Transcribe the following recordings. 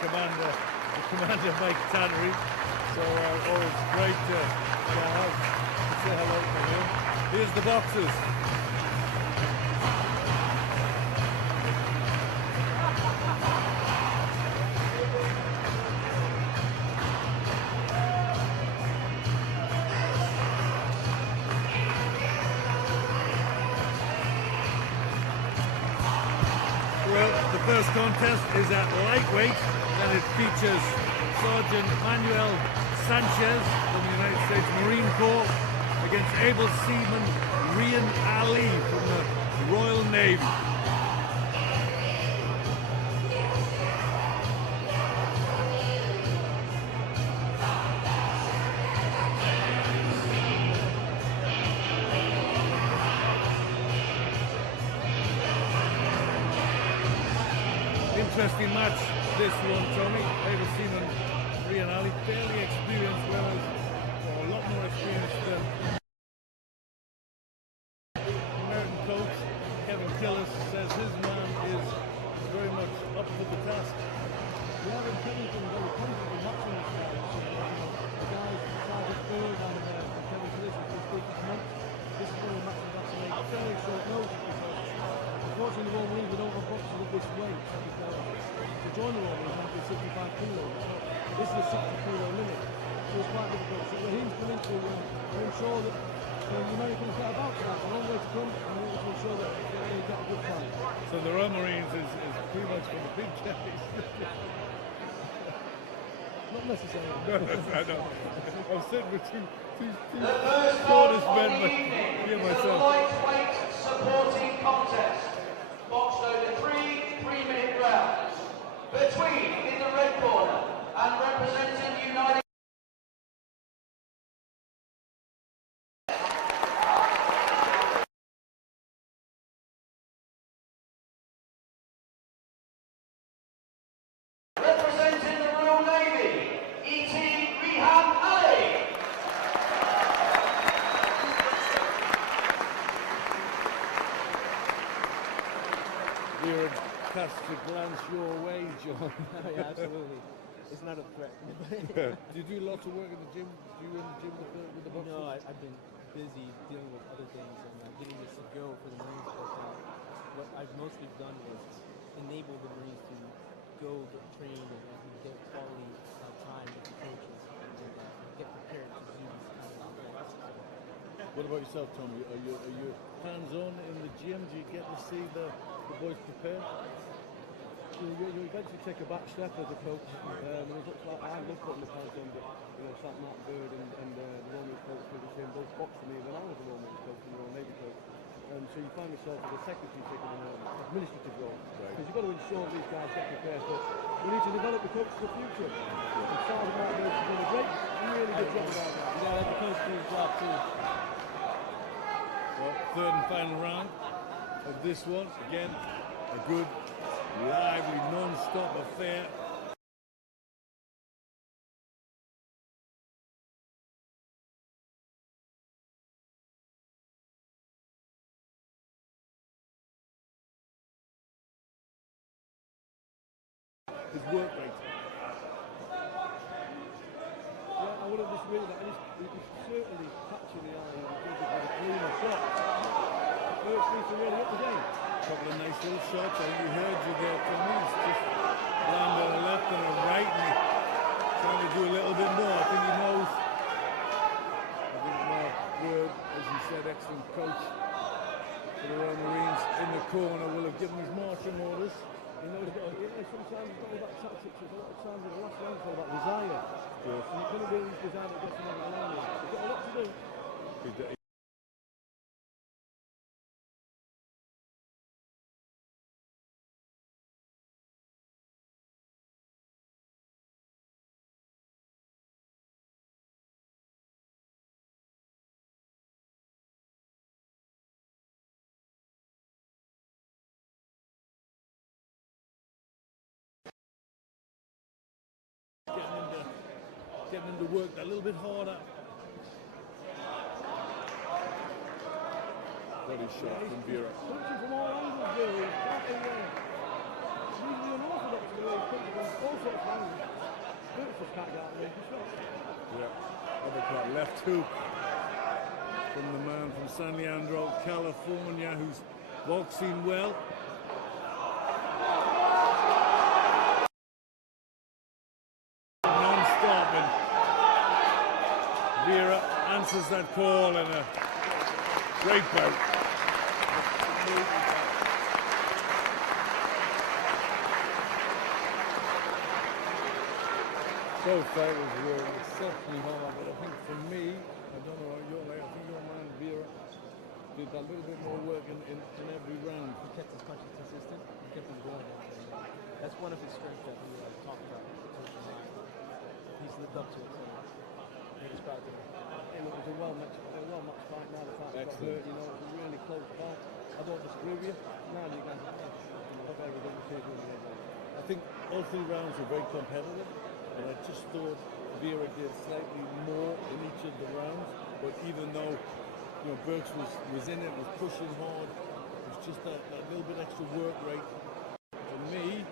Commander Mike Tannery. So it's great to say hello to him. Here's the boxers. Well, the first contest is at lightweight, and it features Sergeant Manuel Sanchez from the United States Marine Corps against able seaman Rian Ali from the Royal Navy. Interesting match, this one, Tommy. Able seaman Rian Ali, fairly experienced, whereas a lot more experienced than American coach Kevin Killis says his man is very much up to the task. Yeah, and Kevin's been very comfortable watching this guy. The guys, Sergeant Bird and Kevin Killis have been speaking to months. This is one of the matches that's made fairly short notice because unfortunately the Royal Marines don't have boxers of this weight. To join the Royal Marines, you have to be 65 kilos. This is a 60 kilo limit, so it's quite difficult. So Raheem's come into to ensure that the Americans get about that. A long way to come, and we want to ensure that they get a good fight. So the Royal Marines is pretty much for the big guys. Not necessarily. I know. I'm sitting with two shortest men, but here myself. Lightweight supporting contest, boxed over 3-minute rounds. Between, in the red corner, and representing United. Representing the Royal Navy, E.T. Rian Ali. We're cast a glance your way, John. Yeah, absolutely. It's not a threat. Do you do lots of work in the gym? Do you in the gym with the boxers? No, I've been busy dealing with other things and getting this to go for the Marines. But what I've mostly done was enable the Marines to go get trained and get quality time with the coaches and get prepared to do these kind of operations. What about yourself, Tommy? Are you hands-on in the gym? Do you get to see the boys prepare? You eventually take a back step as a coach. I love putting the pads on, but Matt Bird and the Roman coach were the same, both boxed for me when I was a Roman coach and the Royal Navy coach. So you find yourself as a secretary taking an administrative role. Because you've got to ensure these guys get prepared, but we need to develop the coach for the future. And Sergeant Matt Bird has done a really good job about that. You got to let the coach do his job too. Well, third and final round of this one. Again, a good, lively, non-stop affair. His work rate. Yeah, I wouldn't disagree with that. He can certainly capture the eye and think of a cleaner shot. First needs to really up the game. Couple of nice little shots. I think you heard you there, Tommy. He's just landed on a left and a right, and he's trying to do a little bit more. I think he knows. I think Mark Word, as he said, excellent coach for the Royal Marines in the corner, will have given his marching orders. Sometimes it's not about tactics, it's a lot of times in the last round it's all about desire. Sure. And you're going to really desire to get to another line. You've got a lot to do. Getting him to work a little bit harder. Body shot from Vera. Punching from all angles, really. Usually unorthodox. the way he's punching from all sorts of angles. Beautiful can't get out of the range of shots. Yeah, uppercut, left hook from the man from San Leandro, California, who's boxing well. Non-stop, and Vera answers that call in a great bout. Both fighters were exceptionally hard, but I think for me, I don't know how you're like, I think your man Vera did a little bit more work in every round. He kept his punches consistent. He kept them going. That's one of his strengths that we talked about. He's lived up to it. So he described it. And it was a well-matched fight. Now the fight got hurt. You know, it was a really close fight. I don't disagree with you. Now you guys hope everything was here. I think all three rounds were very competitive, and I just thought Vera did slightly more in each of the rounds. But even though, you know, Burks was in it, was pushing hard, it was just that little bit extra work rate for me.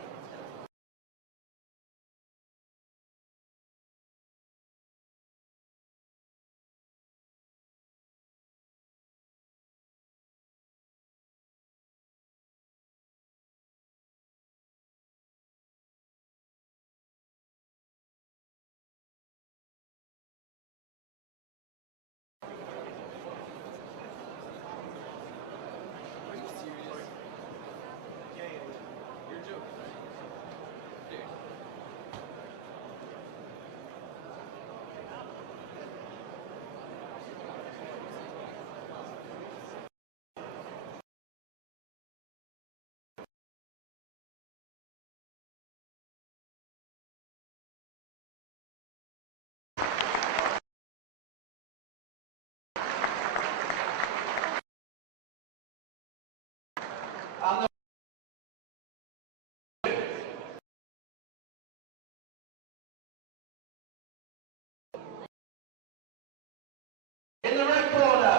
In the red corner,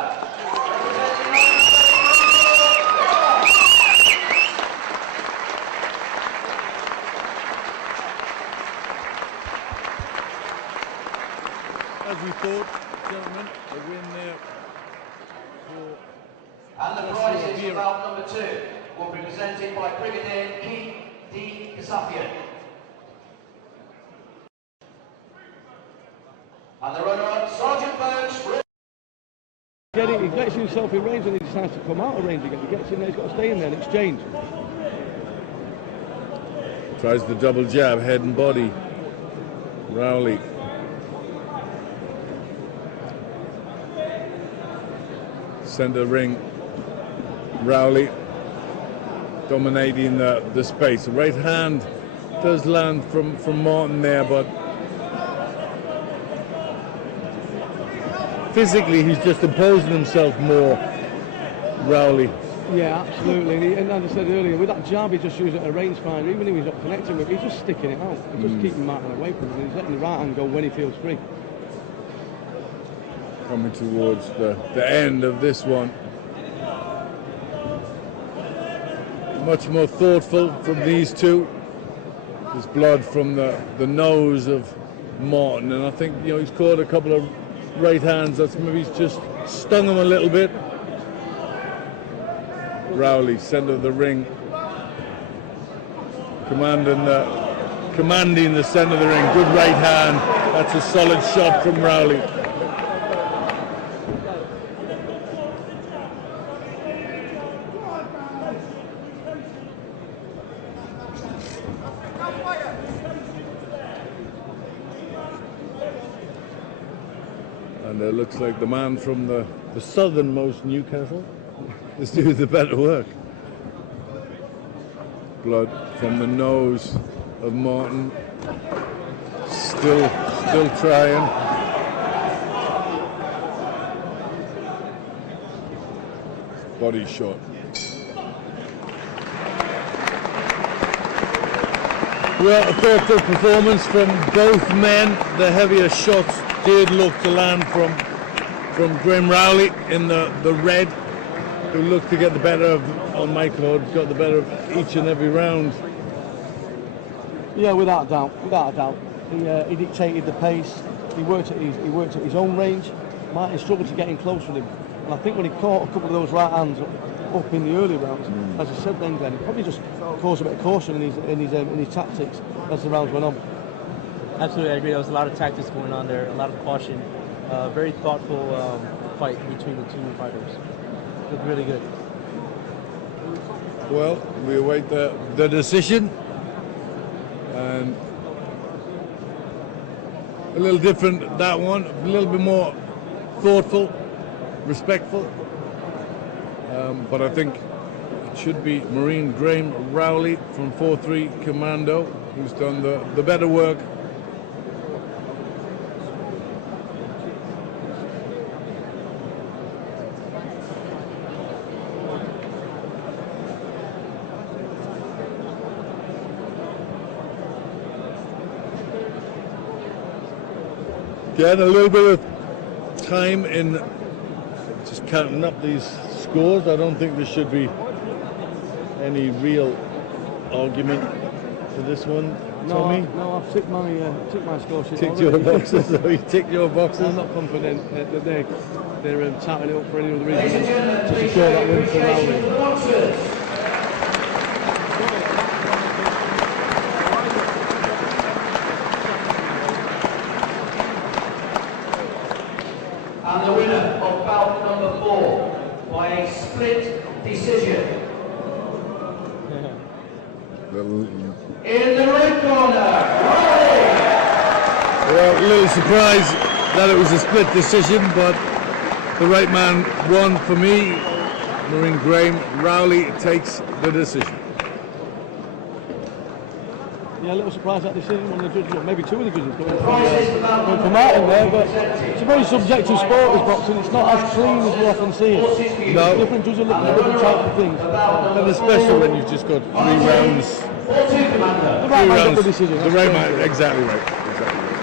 As we thought, gentlemen, a win there for and the prizes for round number 2 will be presented by Brigadier Keith D. Kasafian. And the runner-up, Sergeant Burks. He gets himself in range and he decides to come out of range again. He gets in there, he's got to stay in there and exchange. tries the double jab, head and body. Rowley. Center ring. Rowley dominating the space. The right hand does land from Martin there, but physically he's just imposing himself more, Rowley. Yeah, absolutely. And as I said earlier, with that jab he just used at a rangefinder, even if he's not connecting with it, he's just sticking it out. He's just keeping Martin away from him. He's letting the right hand go when he feels free. Coming towards the end of this one. Much more thoughtful from these two. There's blood from the nose of Martin, and I think, you know, he's caught a couple of right hands that's maybe just stung him a little bit. Rowley, center of the ring, commanding the center of the ring. Good right hand. That's a solid shot from Rowley. And it looks like the man from the southernmost Newcastle is doing the better work. Blood from the nose of Martin. Still trying. Body shot. Well, a thought good performance from both men. The heavier shots did look to land from Graham Rowley in the red, who looked to get the better of, on my card, got the better of each and every round. Yeah, without a doubt, without a doubt. He dictated the pace. He worked at his own range. Martin struggled to get in close with him, and I think when he caught a couple of those right hands up in the early rounds, as I said then, Glenn, he probably just caused a bit of caution in his tactics as the rounds went on. Absolutely, I agree. There was a lot of tactics going on there, a lot of caution. Very thoughtful fight between the two fighters. Looked really good. Well, we await the decision, and a little different that one, a little bit more thoughtful, respectful, but I think it should be Marine Graham Rowley from 4-3 Commando who's done the better work. Again, a little bit of time in just counting up these scores. I don't think there should be any real argument for this one, Tommy. No, I've ticked my score sheet. Ticked your boxes, so you ticked your boxes. I'm not confident that they're tapping it up for any other reason to secure that win for Rowley. And the winner of bout number 4 by a split decision. In the red corner, Rowley! Well, a little surprised that it was a split decision, but the right man won for me. Marine Graham Rowley takes the decision. Yeah, a little surprised at that decision when the judges, maybe two of the judges going for Martin there, but it's a very subjective sport, this boxing. It's not as clean as we often see it. No. Different judges are looking at different types of things. And especially when you've just got 3 rounds. The right man got the decision. The right man, exactly right. Exactly right.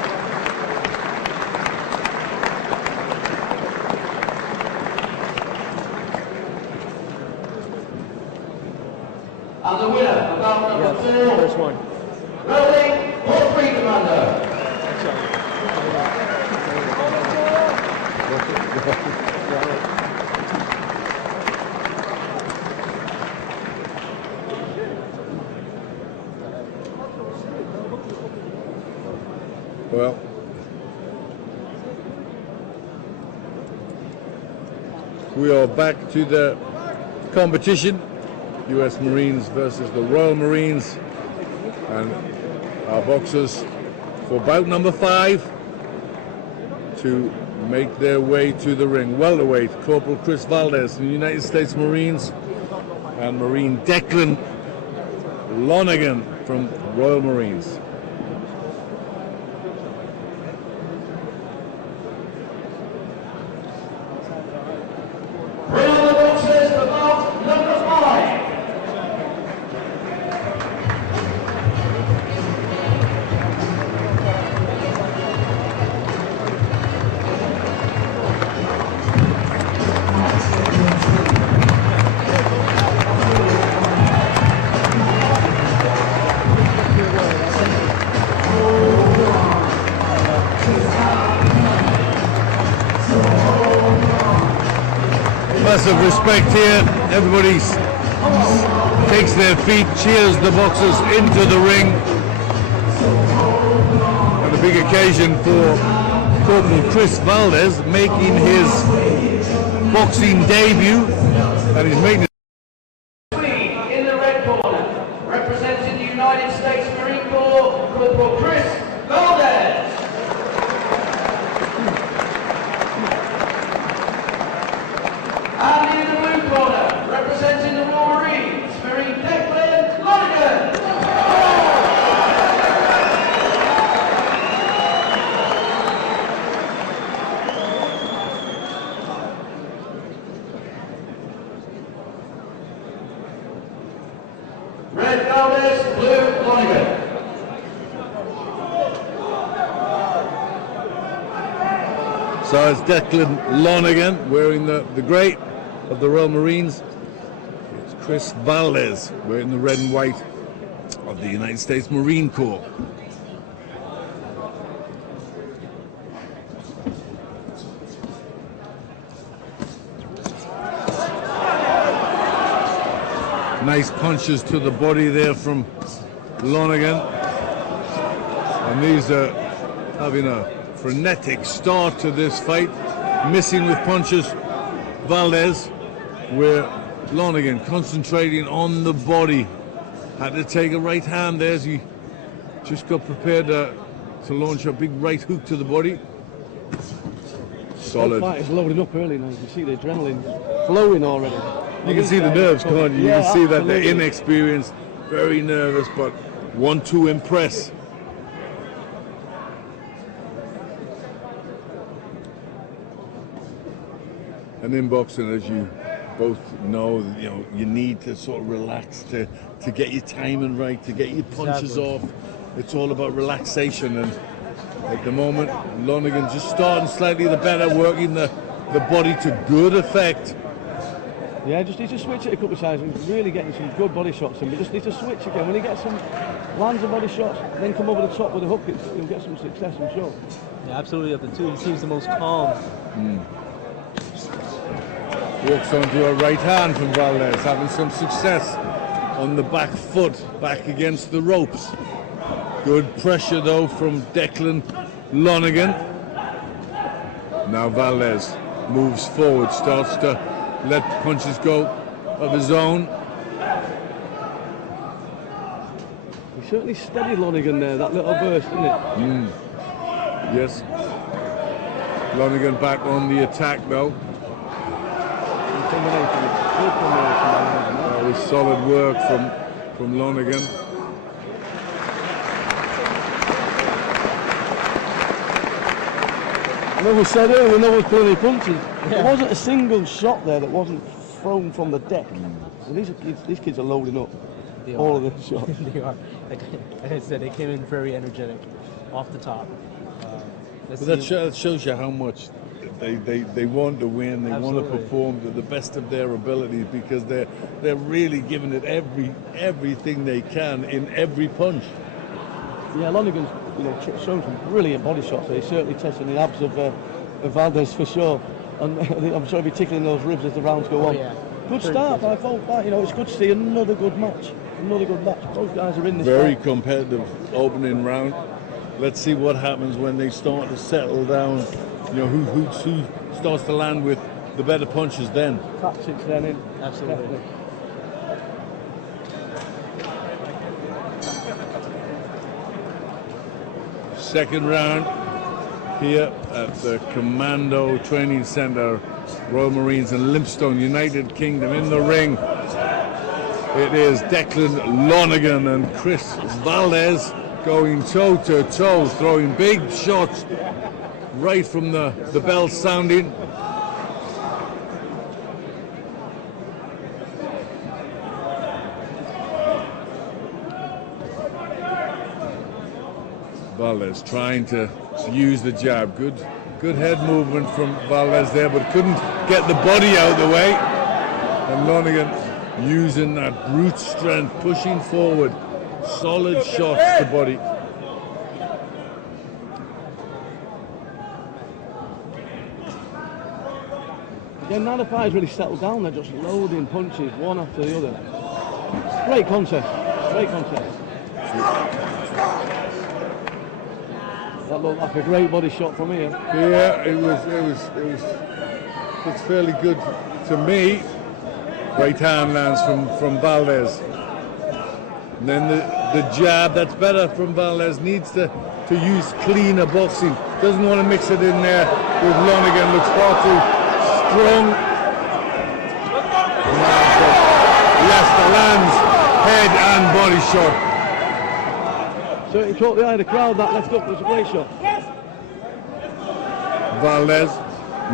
And the winner of bout number 4, First one. Rowley, 4-3 Commando. Well, we are back to the competition. US Marines versus the Royal Marines, and our boxers for bout number 5 to make their way to the ring. Welterweight, Corporal Chris Valdez from the United States Marines, and Marine Declan Lonergan from Royal Marines. Bring on the boxers for bout number 5. Massive respect here. Everybody takes their feet, cheers the boxers into the ring. And a big occasion for Corporal Chris Valdez making his boxing debut, and he's making In the red corner, representing the United States Marine Corps, Corporal Chris Valdez. And in the blue corner, representing the Royal Marines, Marine Declan Lonergan. Red Valdez, blue Lonergan. So it's Declan Lonergan wearing the grey of the Royal Marines. It's Chris Valdez wearing the red and white of the United States Marine Corps. Nice punches to the body there from Lonergan. And these are having a frenetic start to this fight. Missing with punches, Valdez, where Lonergan concentrating on the body. Had to take a right hand there as he just got prepared to launch a big right hook to the body. Solid. The fight is loading up early now. You can see the adrenaline flowing already. You can see the nerves, can't you? You Yeah, can see that they're absolutely. inexperienced, very nervous, but want to impress. And in boxing, as you both know, you need to sort of relax to get your timing right, to get your punches Exactly. off. It's all about relaxation, and at the moment, Lonergan just starting slightly the better, working the body to good effect. Yeah, just need to switch it a couple of times. He's really getting some good body shots in. We just need to switch again. When he gets some lands of body shots, then come over the top with a hook, he'll get some success, I'm sure. Yeah, absolutely. Of the two, he seems the most calm. Walks onto a right hand from Valdez, having some success on the back foot, back against the ropes. Good pressure though from Declan Lonergan. Now Valdez moves forward, starts to let punches go of his own. He certainly steadied Lonergan there, that little burst, didn't it? Yes. Lonergan back on the attack though. Good combination. That was solid work from Lonergan. I know we said earlier, no one's pulling any punches. There wasn't a single shot there that wasn't thrown from the deck. And these kids are loading up. They All are. of the shots. They are. Like I said, they came in very energetic, off the top. Let's But see- that shows you how much they want to win. They want to Absolutely. perform to the best of their abilities, because they're really giving it everything they can in every punch. Yeah, Lonergan's shown some brilliant body shots. He's certainly testing the abs of Valdez for sure. And I'm sure he'll be tickling those ribs as the rounds go on. yeah. Good 30%. start by both. It's good to see another good match. Another good match. Both guys are in this Very fight. competitive opening round. Let's see what happens when they start to settle down. Who starts to land with the better punches then. Tactics then in. Absolutely. Definitely. Second round here at the Commando Training Center, Royal Marines in Lympstone, United Kingdom. In the ring, it is Declan Lonergan and Chris Valdez going toe to toe, throwing big shots right from the bell sounding. Valdez trying to use the jab. Good head movement from Valdez there, but couldn't get the body out of the way. And Lonergan using that brute strength, pushing forward. Solid shots to body. Again, now the fight's really settled down. They're just loading punches one after the other. Great contest. Great contest. That looked like a great body shot from here. Yeah, it was fairly good to me. Right hand lands from Valdez. And then the jab, that's better from Valdez. Needs to use cleaner boxing. Doesn't want to mix it in there with Lonergan. Looks far too strong. Leicester lands head and body shot. So it caught the eye of the crowd, that left up was a great shot. Valdez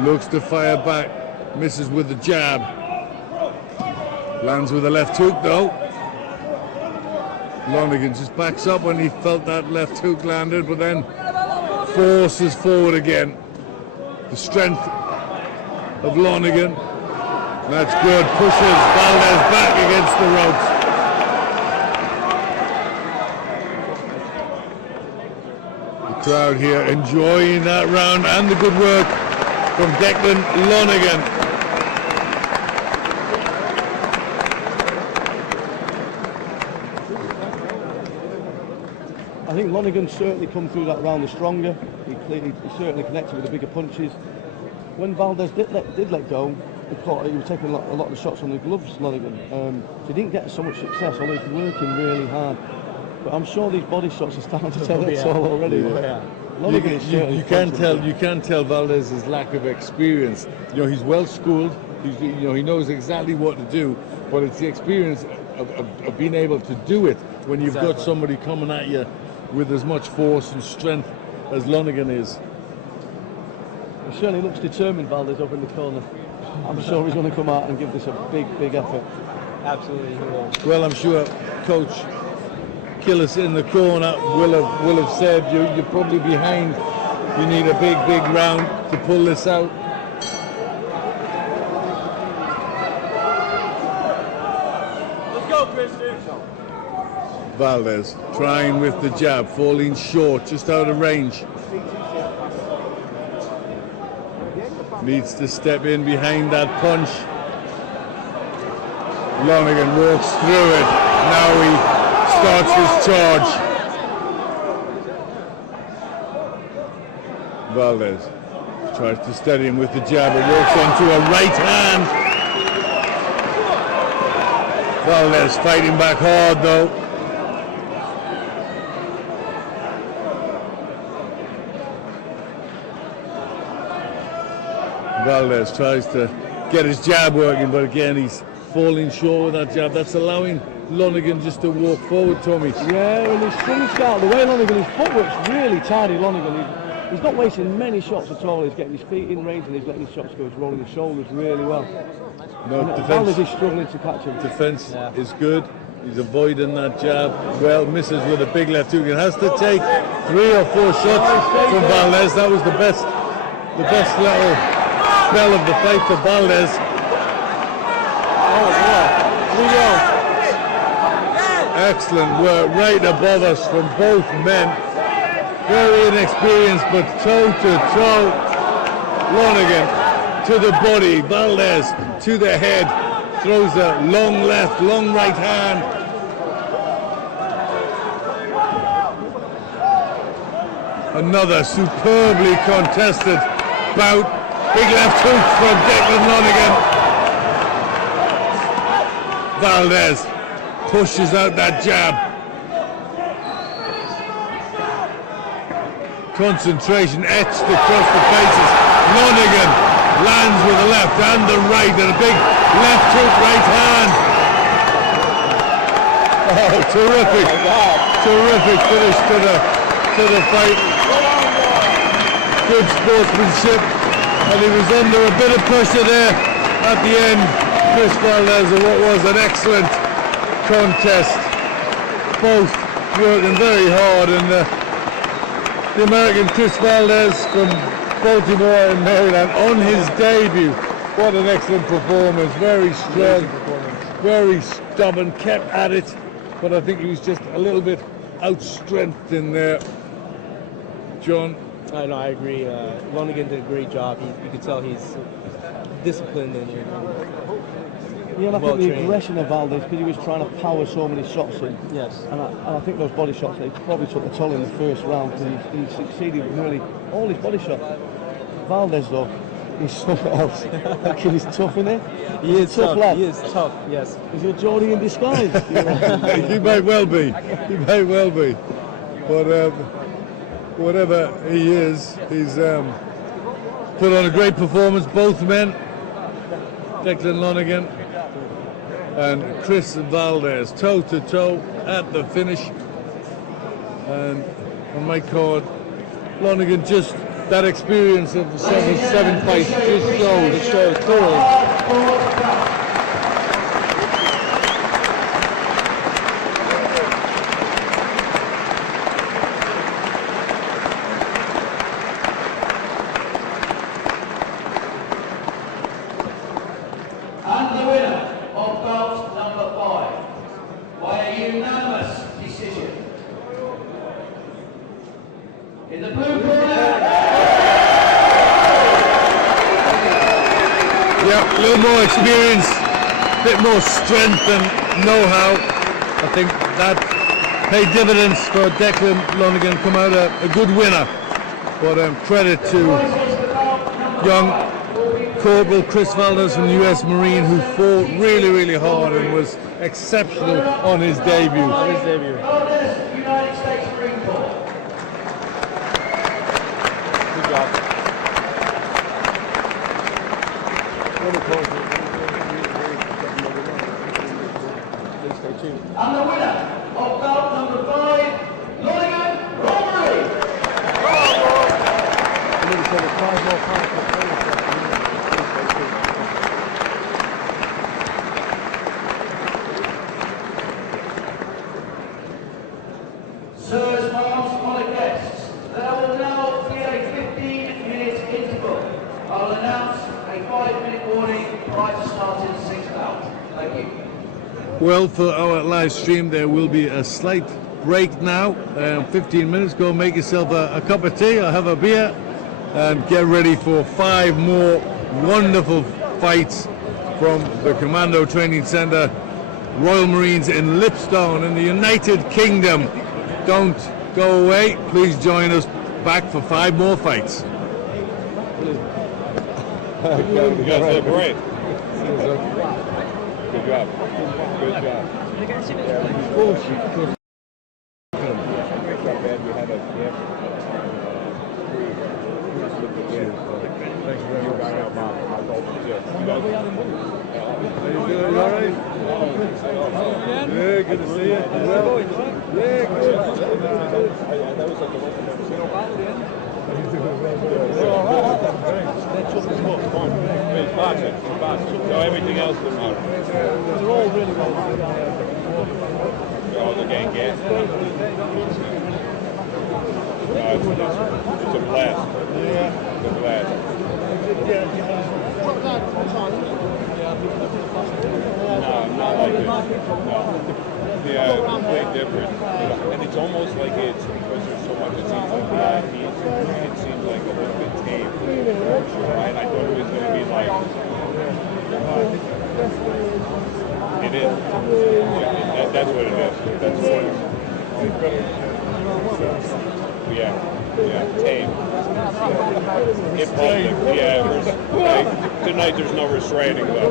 looks to fire back, misses with the jab. Lands with a left hook though. Lonergan just backs up when he felt that left hook landed, but then forces forward again. The strength of Lonergan. That's good. Pushes Valdez back against the ropes. Crowd here enjoying that round and the good work from Declan Lonergan. I think Lonergan certainly come through that round the stronger. He certainly connected with the bigger punches. When Valdez did let go, he was taking a lot of the shots on the gloves, Lonergan. He didn't get so much success, although he's working really hard. But I'm sure these body shots are starting to tell its all already. Lonergan is certainly You can't tell Valdez's lack of experience. You know, he's well schooled. He knows exactly what to do. But it's the experience of being able to do it when you've got somebody coming at you with as much force and strength as Lonergan is. He certainly looks determined, Valdez, up in the corner. I'm sure he's going to come out and give this a big effort. Absolutely, he will. Well, I'm sure Coach Killis in the corner will have said you're probably behind. You need a big round to pull this out. Let's go, Christian. Valdez trying with the jab, falling short, just out of range. Needs to step in behind that punch. Lonergan walks through it. Now he starts his charge. Valdez tries to steady him with the jab and walks onto a right hand. Valdez fighting back hard though. Valdez tries to get his jab working, but again he's falling short with that jab. That's allowing Lonergan just to walk forward, Tommy. Yeah, and his swing start, the way Lonergan, his footwork's really tidy, Lonergan. He's not wasting many shots at all. He's getting his feet in range and he's letting his shots go. He's rolling his shoulders really well. No, Valdez is struggling to catch him. Defense is good. He's avoiding that jab. Well, misses with a big left hook. It has to take 3 or 4 shots from Valdez. That was the best little spell of the fight for Valdez. Excellent work right above us from both men. Very inexperienced, but toe to toe. Lonergan to the body, Valdez to the head. Throws a long left, long right hand. Another superbly contested bout. Big left hook from Declan Lonergan. Valdez pushes out that jab. Concentration etched across the faces. Lonergan lands with the left and the right, and a big left hook right hand. Oh, terrific! Terrific finish to the fight. Good sportsmanship, and he was under a bit of pressure there at the end. Chris Valdez, and what was an excellent contest. Both working very hard, and the American Chris Valdez from Baltimore in Maryland on his debut. What an excellent performance. Very strong, very stubborn, kept at it, but I think he was just a little bit outstrengthened in there. John? I agree. Lonergan did a great job. You could tell he's disciplined and yeah, and I think the aggression of Valdez, because he was trying to power so many shots in. Yes. And I think those body shots, they probably took a toll in the first round, because he succeeded with nearly all his body shots. Valdez, though, he's something else. That kid is tough, isn't he? He is tough. Lad. He is tough, yes. He's a Geordie in disguise. He may well be. He may well be. But whatever he is, he's put on a great performance. Both men, Declan Lonergan and Chris Valdez, toe to toe at the finish. And on my card, Lonergan, just that experience of seven fights just shows clearly. In the experience, a bit more strength and know-how. I think that paid dividends for Declan Lonergan, come out a good winner. But credit to young Corporal Chris Valdez from the US Marine, who fought really, really hard and was exceptional on his debut. United States Marine Corps. Good job. And the winner of bout number 5, Lonergan Romery. Sirs, ma'ams, honoured guests, there will now be a 15-minute interval. I will announce a 5-minute warning prior to starting the 6th bout. Thank you. Well, for our live stream, there will be a slight break now. 15 minutes. Go make yourself a cup of tea or have a beer and get ready for 5 more wonderful fights from the Commando Training Centre, Royal Marines in Lympstone in the United Kingdom. Don't go away. Please join us back for 5 more fights. You guys look great. Good job. Good job. Yeah, good to see you. Yeah, So everything else is out. They're all really well. Oh, they're getting gas. It's a blast. yeah. It's a blast. No, not like this. No. Yeah, it's completely different. And it's almost like it's, because there's so much, it seems like black meat, it seems like a little bit tame. Right? I thought it was going to be like, it is. Yeah, that's what it is. That's what it is. Yeah, tame. Impulsive. Yeah, tonight there's no restraining though.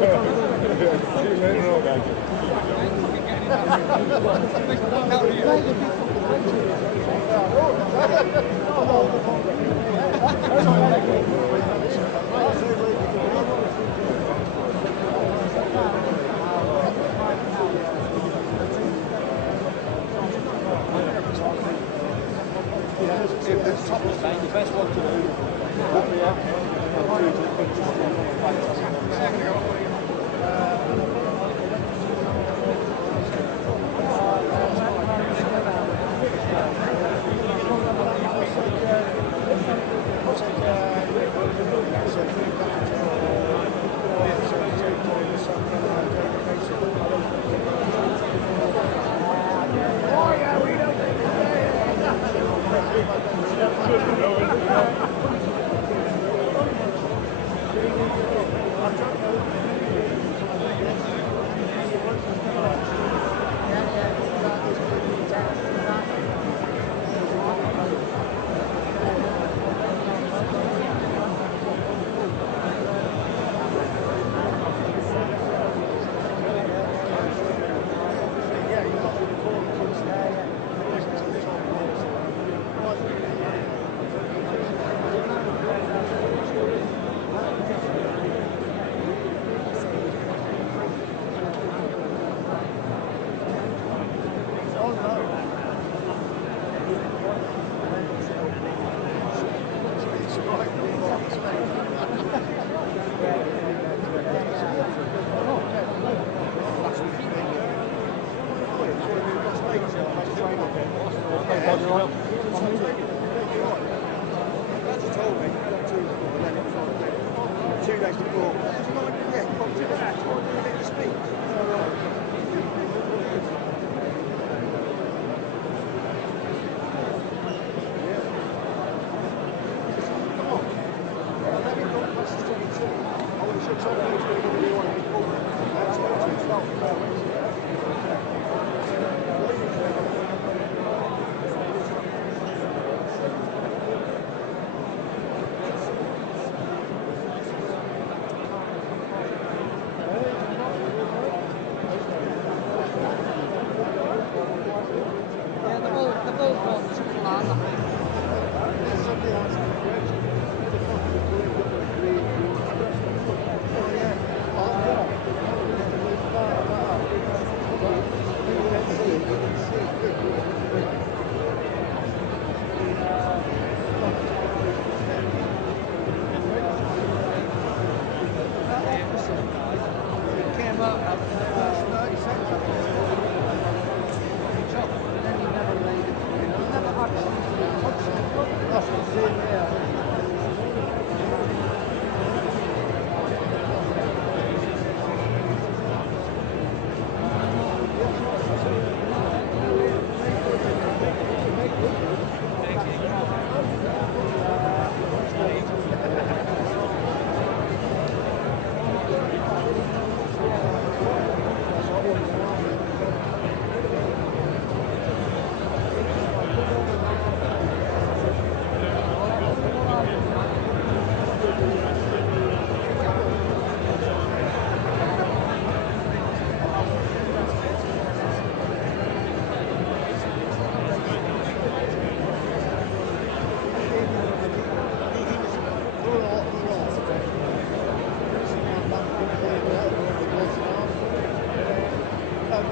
The best one to do.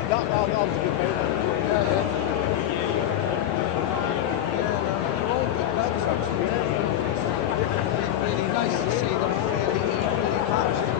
that was a good move. Really nice to see them really equally matched.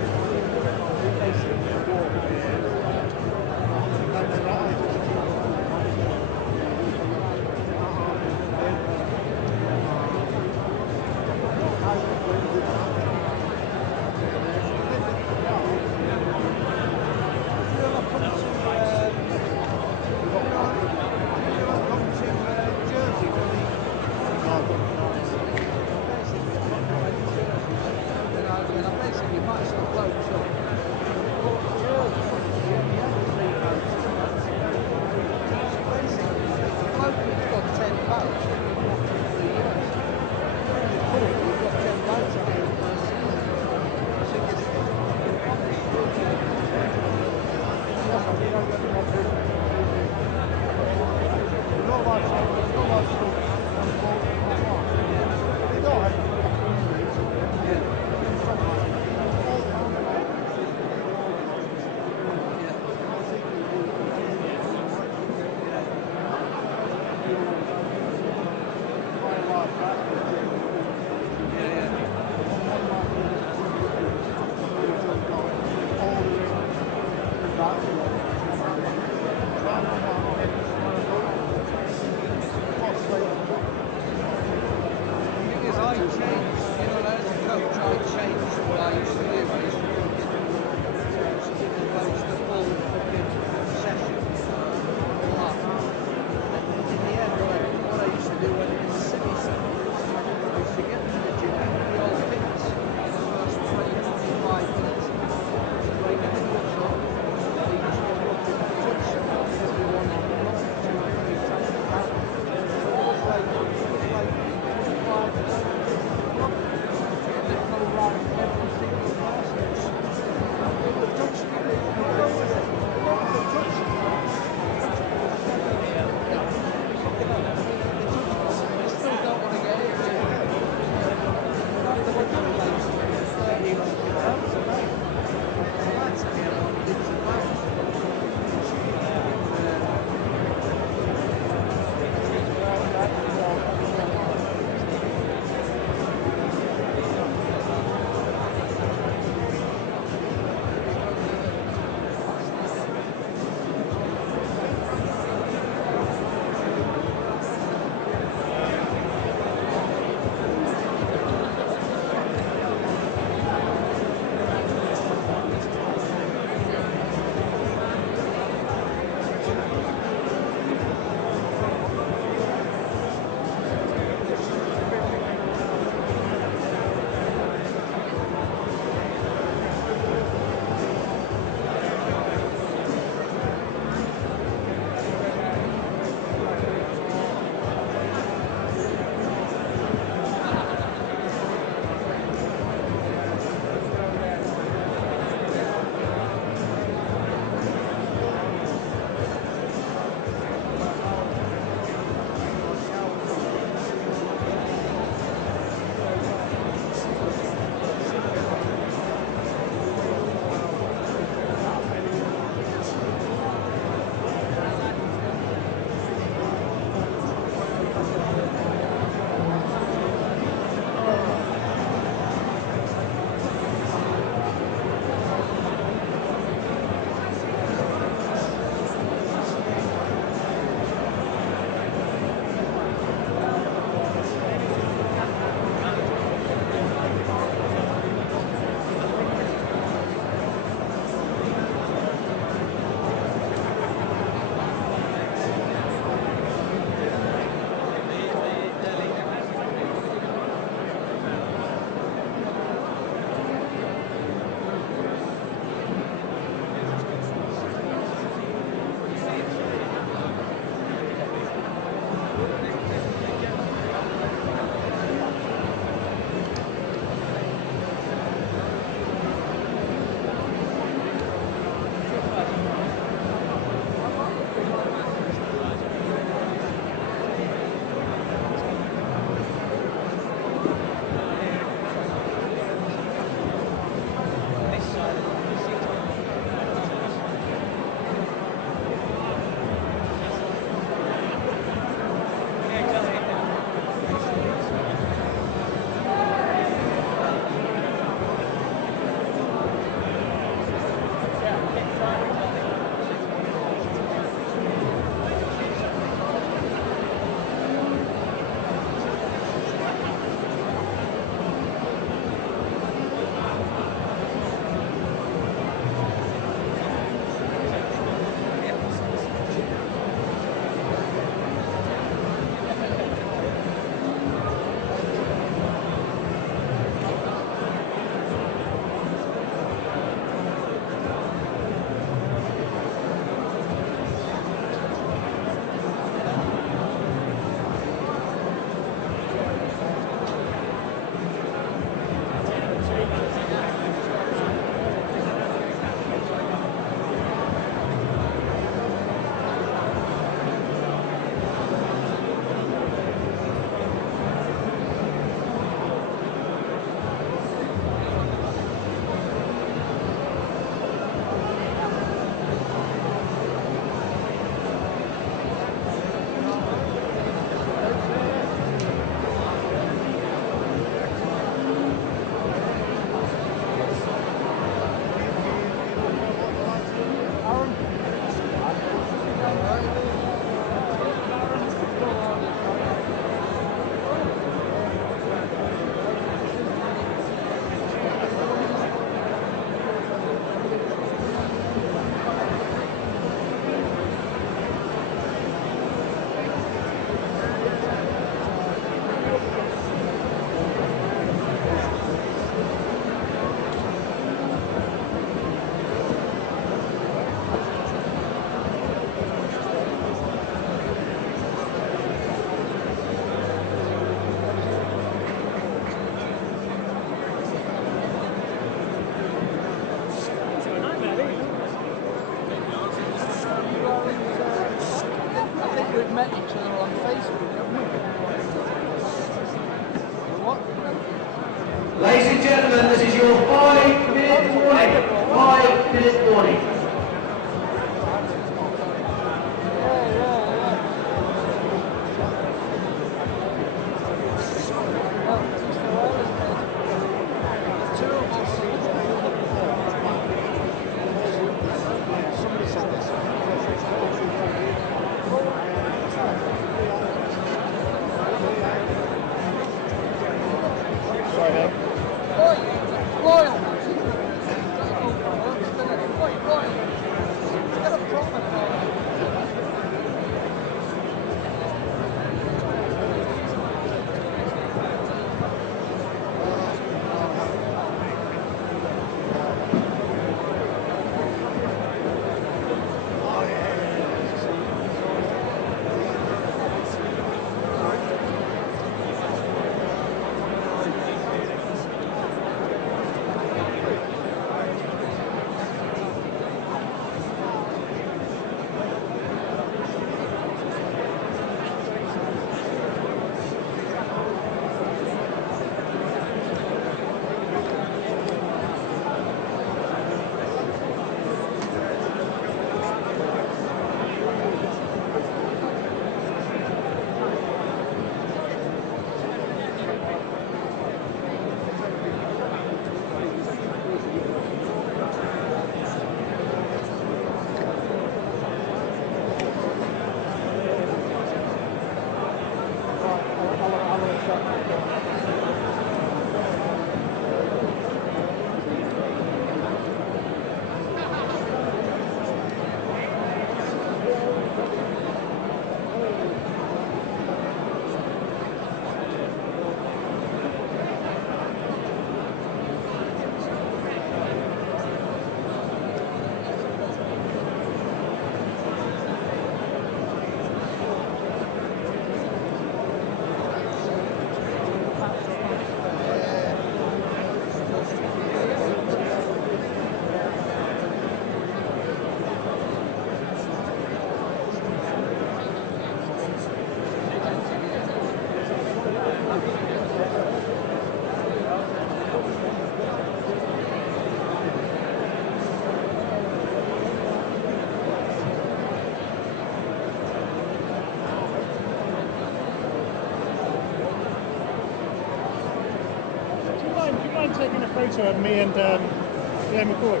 photo of me and Glenn McCoy.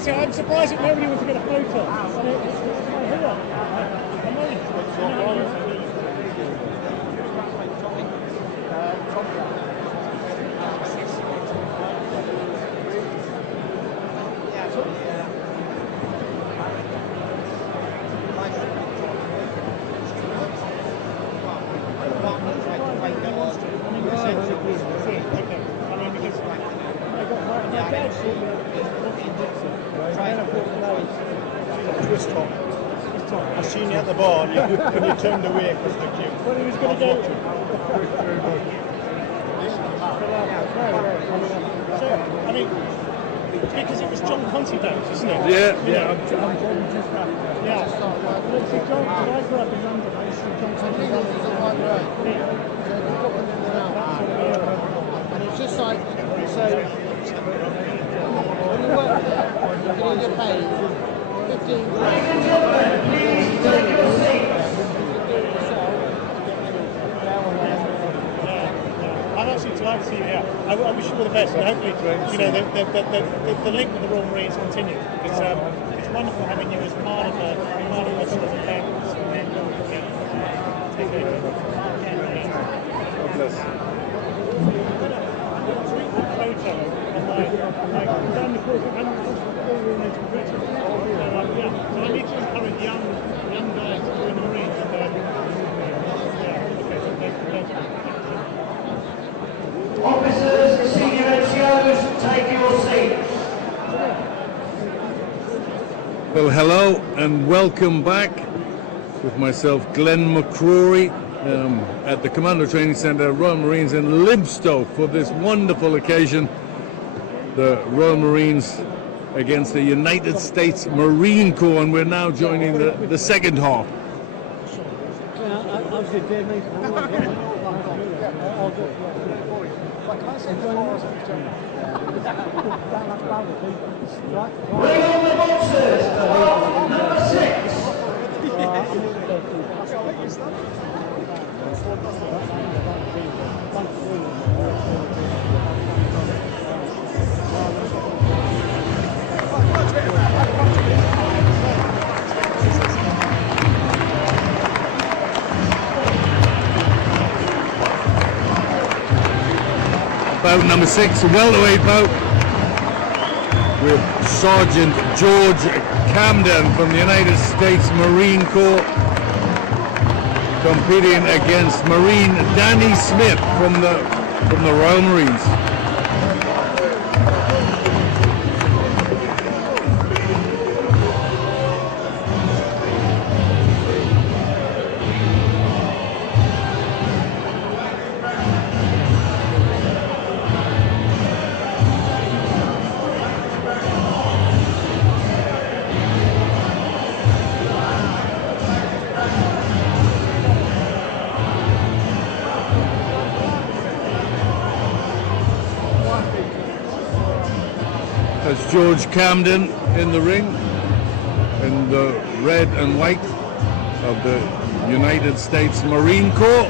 So I'm surprised that nobody wants to get a photo. It's my hero. Twist top. I seen you at the bar and you turned away because of the queue. Well, he was going to go. So, I mean, because it was John Conti days, isn't it? Yeah. Yeah. Well, see, John, when I grew up in London, I used to see John Conti days. And it's just like, so when you work there, you're going to get paid 15 grand. I'd actually like to see you here. I wish you all the best, and hopefully, you know, the link with the Royal Marines continue. It's wonderful having you as part of a sort of event. Take care. God bless. Photo of my done the course of so I need to encourage young guys to join the Marines. Officers, senior NCOs, take your seats. Well, hello and welcome back with myself, Glenn McCrory, at the Commando Training Centre, Royal Marines in Lympstone for this wonderful occasion. The Royal Marines against the United States Marine Corps, and we're now joining the second half. Bring on the boxers, number 6. Bout number 6, a welterweight bout with Sergeant George Camden from the United States Marine Corps competing against Marine Danny Smith from the Royal Marines. That's George Camden in the ring in the red and white of the United States Marine Corps.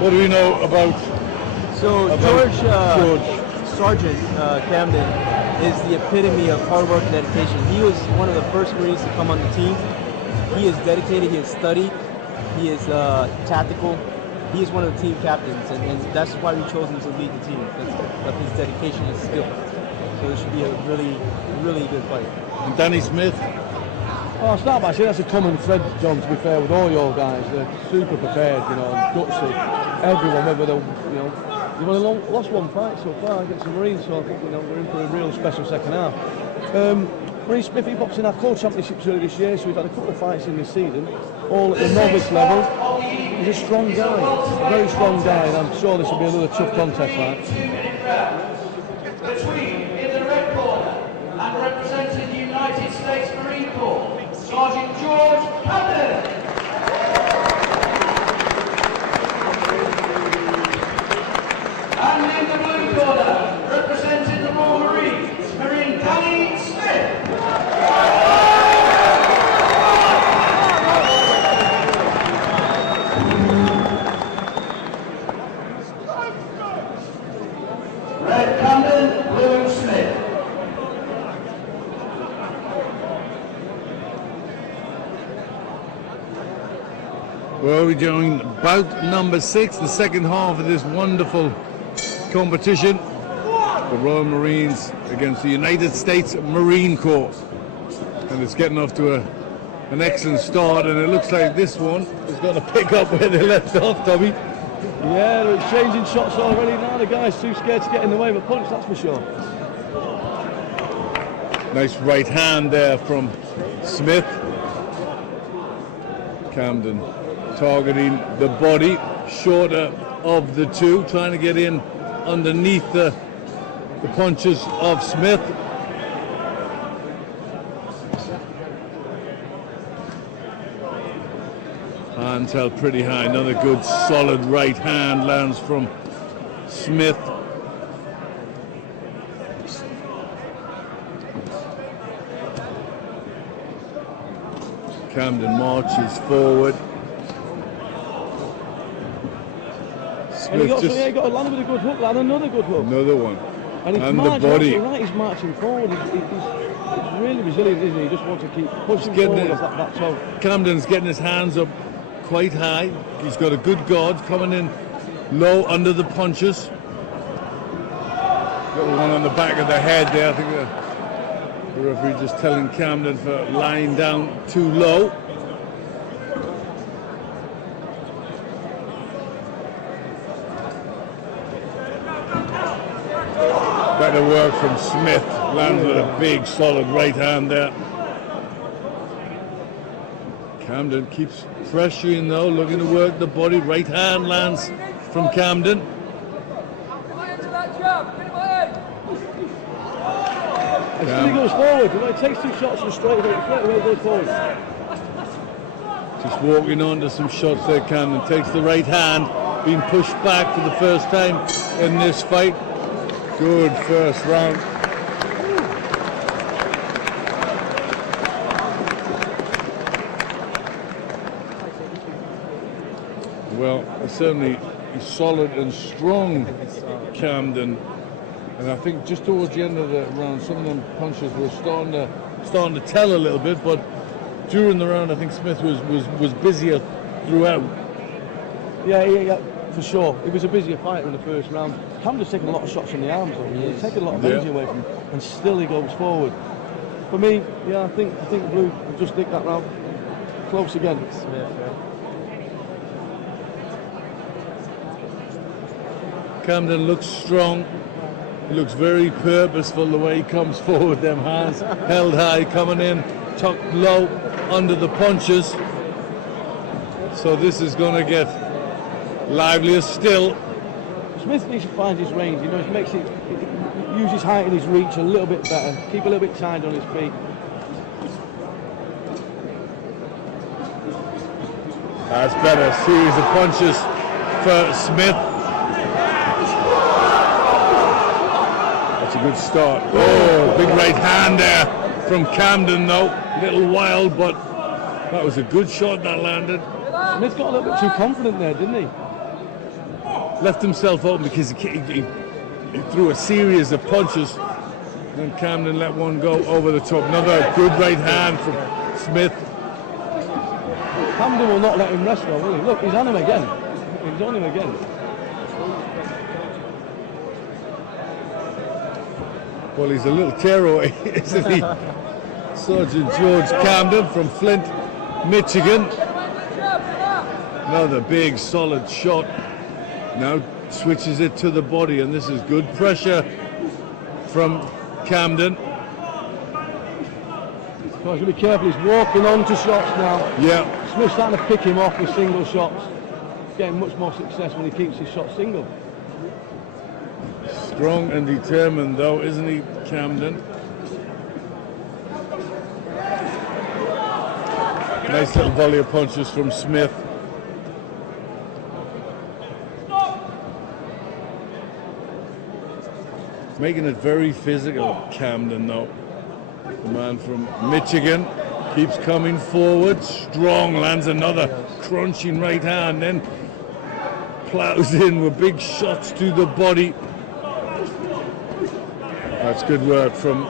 What do we know about George George? Sergeant Camden is the epitome of hard work and dedication. He was one of the first Marines to come on the team. He is dedicated, he is studied, he is tactical. He is one of the team captains, and that's why we chose him to lead the team, because of his dedication and skill. So it should be a really, really good fight. And Danny Smith? Oh, it's not bad. See, that's a common thread, John, to be fair, with all your guys. They're super prepared, you know, and gutsy. Everyone, whether they're, you know, you've only lost one fight so far against the Marines, so I think, you know, we're in for a real special second half. Marine Smith, he boxed in our co-championships earlier this year, so we've had a couple of fights in this season, all at the novice level. He's a strong guy, a very strong guy, and I'm sure this will be another tough contest, right? Between, in the red corner, and representing the United States Marine Corps, Sergeant George Camden. And in the blue corner, representing the Royal Marines, Marine Danny Smith. Well, we're doing bout number 6, the second half of this wonderful competition. The Royal Marines against the United States Marine Corps. And it's getting off to an excellent start, and it looks like this one is going to pick up where they left off, Tommy. Yeah, they're exchanging shots already now. The guy's too scared to get in the way of a punch, that's for sure. Nice right hand there from Smith. Camden targeting the body, shorter of the two, trying to get in underneath the punches of Smith. Hands held pretty high. Another good solid right hand lands from Smith. Camden marches forward. And he got to land with a good hook, lad. Another good hook. Another one. And he's the body. Right, he's marching forward. He's really resilient, isn't he? He just wants to keep pushing forward. That's all. Camden's getting his hands up quite high. He's got a good guard coming in low under the punches. Got one on the back of the head there. I think the referee just telling Camden for lying down too low. Better work from Smith. Lands with a big solid right hand there. Camden keeps pressuring though, looking to work the body. Right hand lands from Camden. And still he goes forward. When he takes 2 shots and straight away goes forward. Just walking on to some shots there. Camden takes the right hand, being pushed back for the first time in this fight. Good first round. Well, certainly solid and strong, Camden. And I think just towards the end of the round, some of them punches were starting to tell a little bit. But during the round, I think Smith was busier throughout. Yeah, for sure. It was a busier fight in the first round. Camden's taken a lot of shots on the arms. He's taken a lot of energy away from him, and still he goes forward. For me, yeah, I think Blue will just nick that round. Close again. Smith, yeah. Camden looks strong. He looks very purposeful the way he comes forward. Them hands held high, coming in, tucked low under the punches. So this is going to get livelier still. Smith needs to find his range. You know, it makes it use his height and his reach a little bit better. Keep a little bit tight on his feet. That's better. Series of punches for Smith. That's a good start. Oh, big right hand there from Camden though. A little wild, but that was a good shot that landed. Smith got a little bit too confident there, didn't he? Left himself open because he threw a series of punches. Then Camden let one go over the top. Another good right hand from Smith. Camden will not let him rest though, will he? Look, he's on him again. He's on him again. Well, he's a little tearaway, isn't he? Sergeant George Camden from Flint, Michigan. Another big solid shot. Now switches it to the body, and this is good pressure from Camden. He's got to be careful, he's walking on to shots now. Yeah. Smith's starting to pick him off with single shots. He's getting much more success when he keeps his shot single. Strong and determined though, isn't he, Camden? Nice little volley of punches from Smith. Making it very physical, Camden though. The man from Michigan keeps coming forward, strong, lands another crunching right hand, then plows in with big shots to the body. That's good work from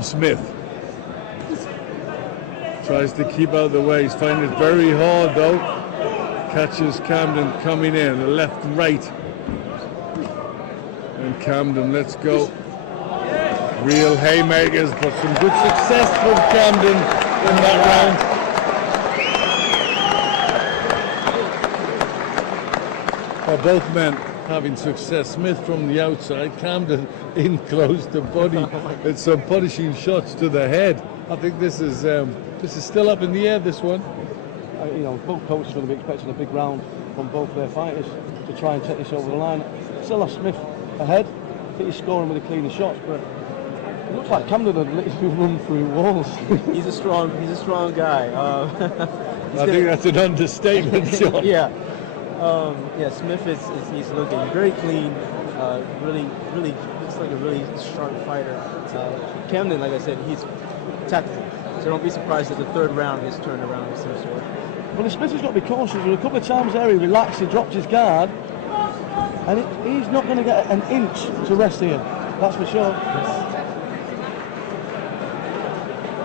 Smith. Tries to keep out of the way. He's finding it very hard though. Catches Camden coming in, left and right. And Camden, let's go. Real haymakers, but some good success from Camden in that round. Both men having success. Smith from the outside, Camden in close to body. It's some punishing shots to the head. I think this is still up in the air, this one. You know, both coaches are going to be expecting a big round from both their fighters to try and take this over the line. Still have Smith ahead. I think he's scoring with the cleaner shots, but it looks like Camden had literally run through walls. He's a strong guy. I think that's an understatement, Sean. Yeah. Yeah, Smith he's looking very clean. Really looks like a really sharp fighter. Camden, like I said, he's tactical. So don't be surprised if the third round is turned around of some sort. Well, Smith has got to be cautious. A couple of times there he relaxed, he dropped his guard, and he's not going to get an inch to rest here. That's for sure.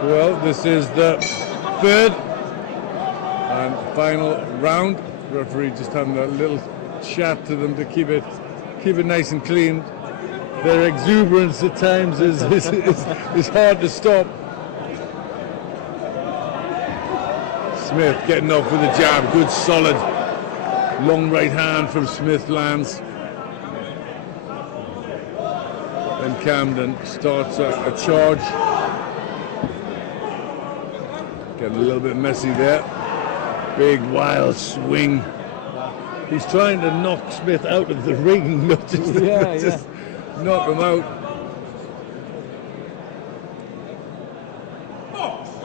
Well, this is the third and final round. The referee just having a little chat to them to keep it nice and clean. Their exuberance at times is hard to stop. Smith getting off with a jab, good solid long right hand from Smith lands. And Camden starts a charge. Getting a little bit messy there. Big wild swing. He's trying to knock Smith out of the ring, not just, just knock him out.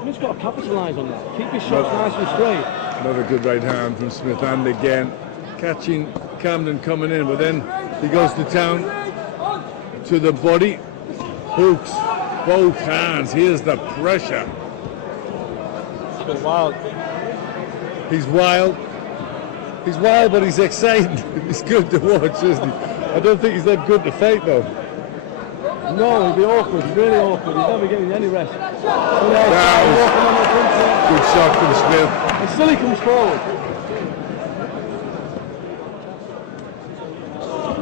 Smith's got to capitalise on that. Keep his shots nice and straight. Another good right hand from Smith, and again catching Camden coming in, but then he goes to town to the body, hooks both hands. Here's the pressure. It's been wild. He's wild. He's wild, but he's exciting. He's good to watch, isn't he? I don't think he's that good to fight, though. No, he'd be awkward, really awkward. He's never getting any rest. Good shot from Smith. And still he comes forward.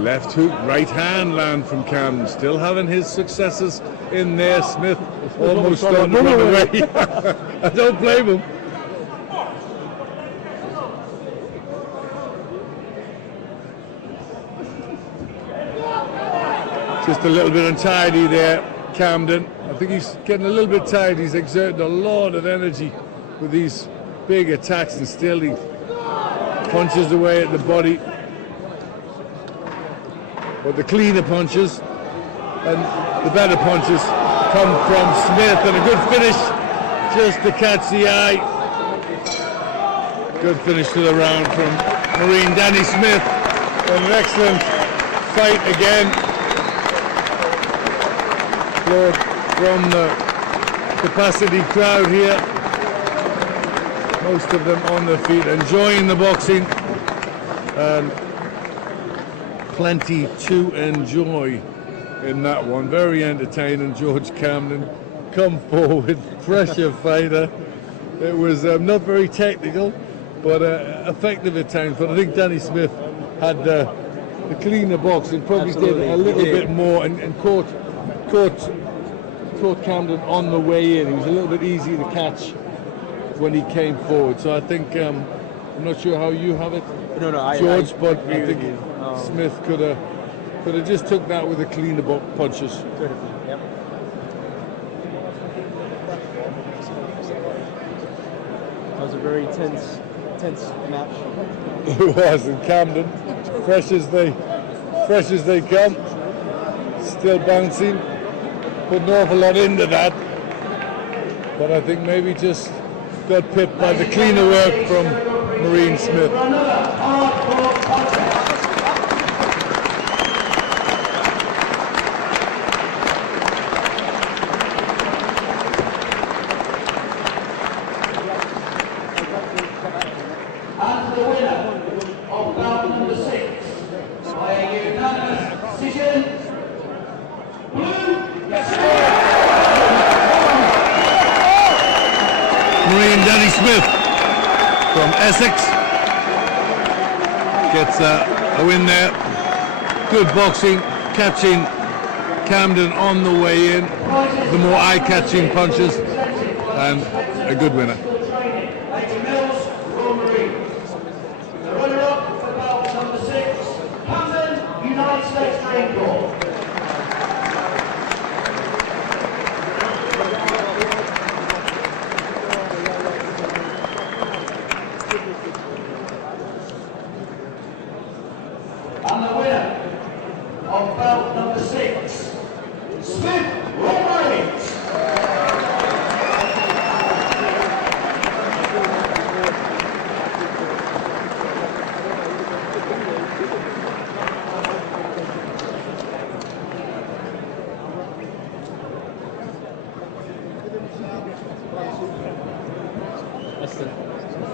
Left hook, right hand land from Camden. Still having his successes in there. Smith almost starting to run away. I don't blame him. Just a little bit untidy there, Camden. I think he's getting a little bit tired. He's exerting a lot of energy with these big attacks, and still he punches away at the body. But the cleaner punches and the better punches come from Smith, and a good finish just to catch the eye. Good finish to the round from Marine Danny Smith. And an excellent fight again. From the capacity crowd here, most of them on their feet, enjoying the boxing, and plenty to enjoy in that one. Very entertaining. George Camden come forward, pressure fighter. It was not very technical, but effective at times. But I think Danny Smith had the cleaner boxing, probably Absolutely. did a little bit more, and caught Camden on the way in. He was a little bit easy to catch when he came forward. So I think I'm not sure how you have it, George, but I think Smith could have just took that with the cleaner punches. Could have, yep. That was a very tense match. It was, and Camden, fresh as they come, still bouncing. Put an awful lot into that, but I think maybe just got pipped by the cleaner work from Marine Smith. And the winner of round number 6 by a unanimous decision, Marine Danny Smith from Essex gets a win there. Good boxing, catching Camden on the way in. The more eye-catching punches, and a good winner. United States Marine Corps. And the winner of bout number 6, Smith Wolverines.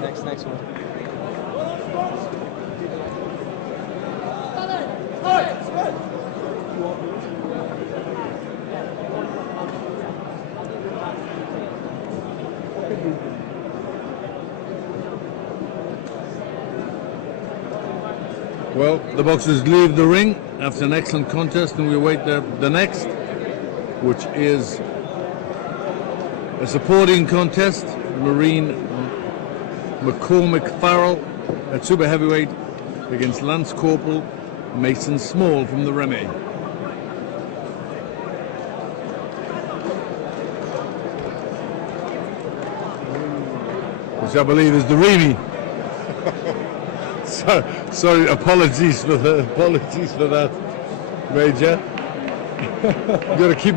That's the next one. Well, the boxers leave the ring after an excellent contest, and we await the next, which is a supporting contest. Marine McCormick Farrell at super heavyweight against Lance Corporal Mason Small from the Remy. Which I believe is the Remy. Sorry, apologies for that, Major. You gotta keep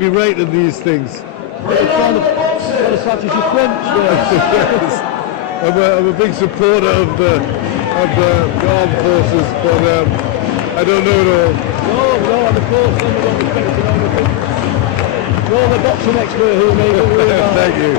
me right in these things. I'm a big supporter of the armed forces, but I don't know it all. No, and of course, then we don't respect it all. You're the boxing expert here, mate. Thank you.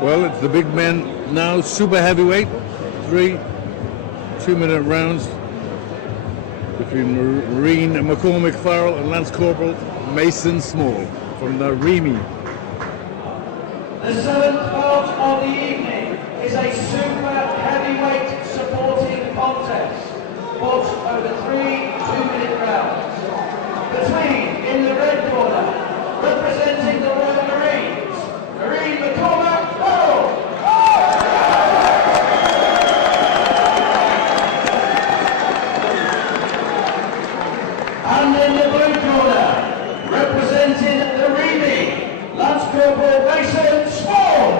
Well, it's the big men now, super heavyweight, 3 2-minute rounds between Marine McCormick Farrell and Lance Corporal Mason Small from the Remy. The 7th bout of the evening is a super heavyweight supporting contest, fought over 3 2-minute rounds. Between, in the red corner, representing the Royal Marines, Marine McCormick Farrell. And in the blue corner, representing the Remy, Lance Corporal Mason Small.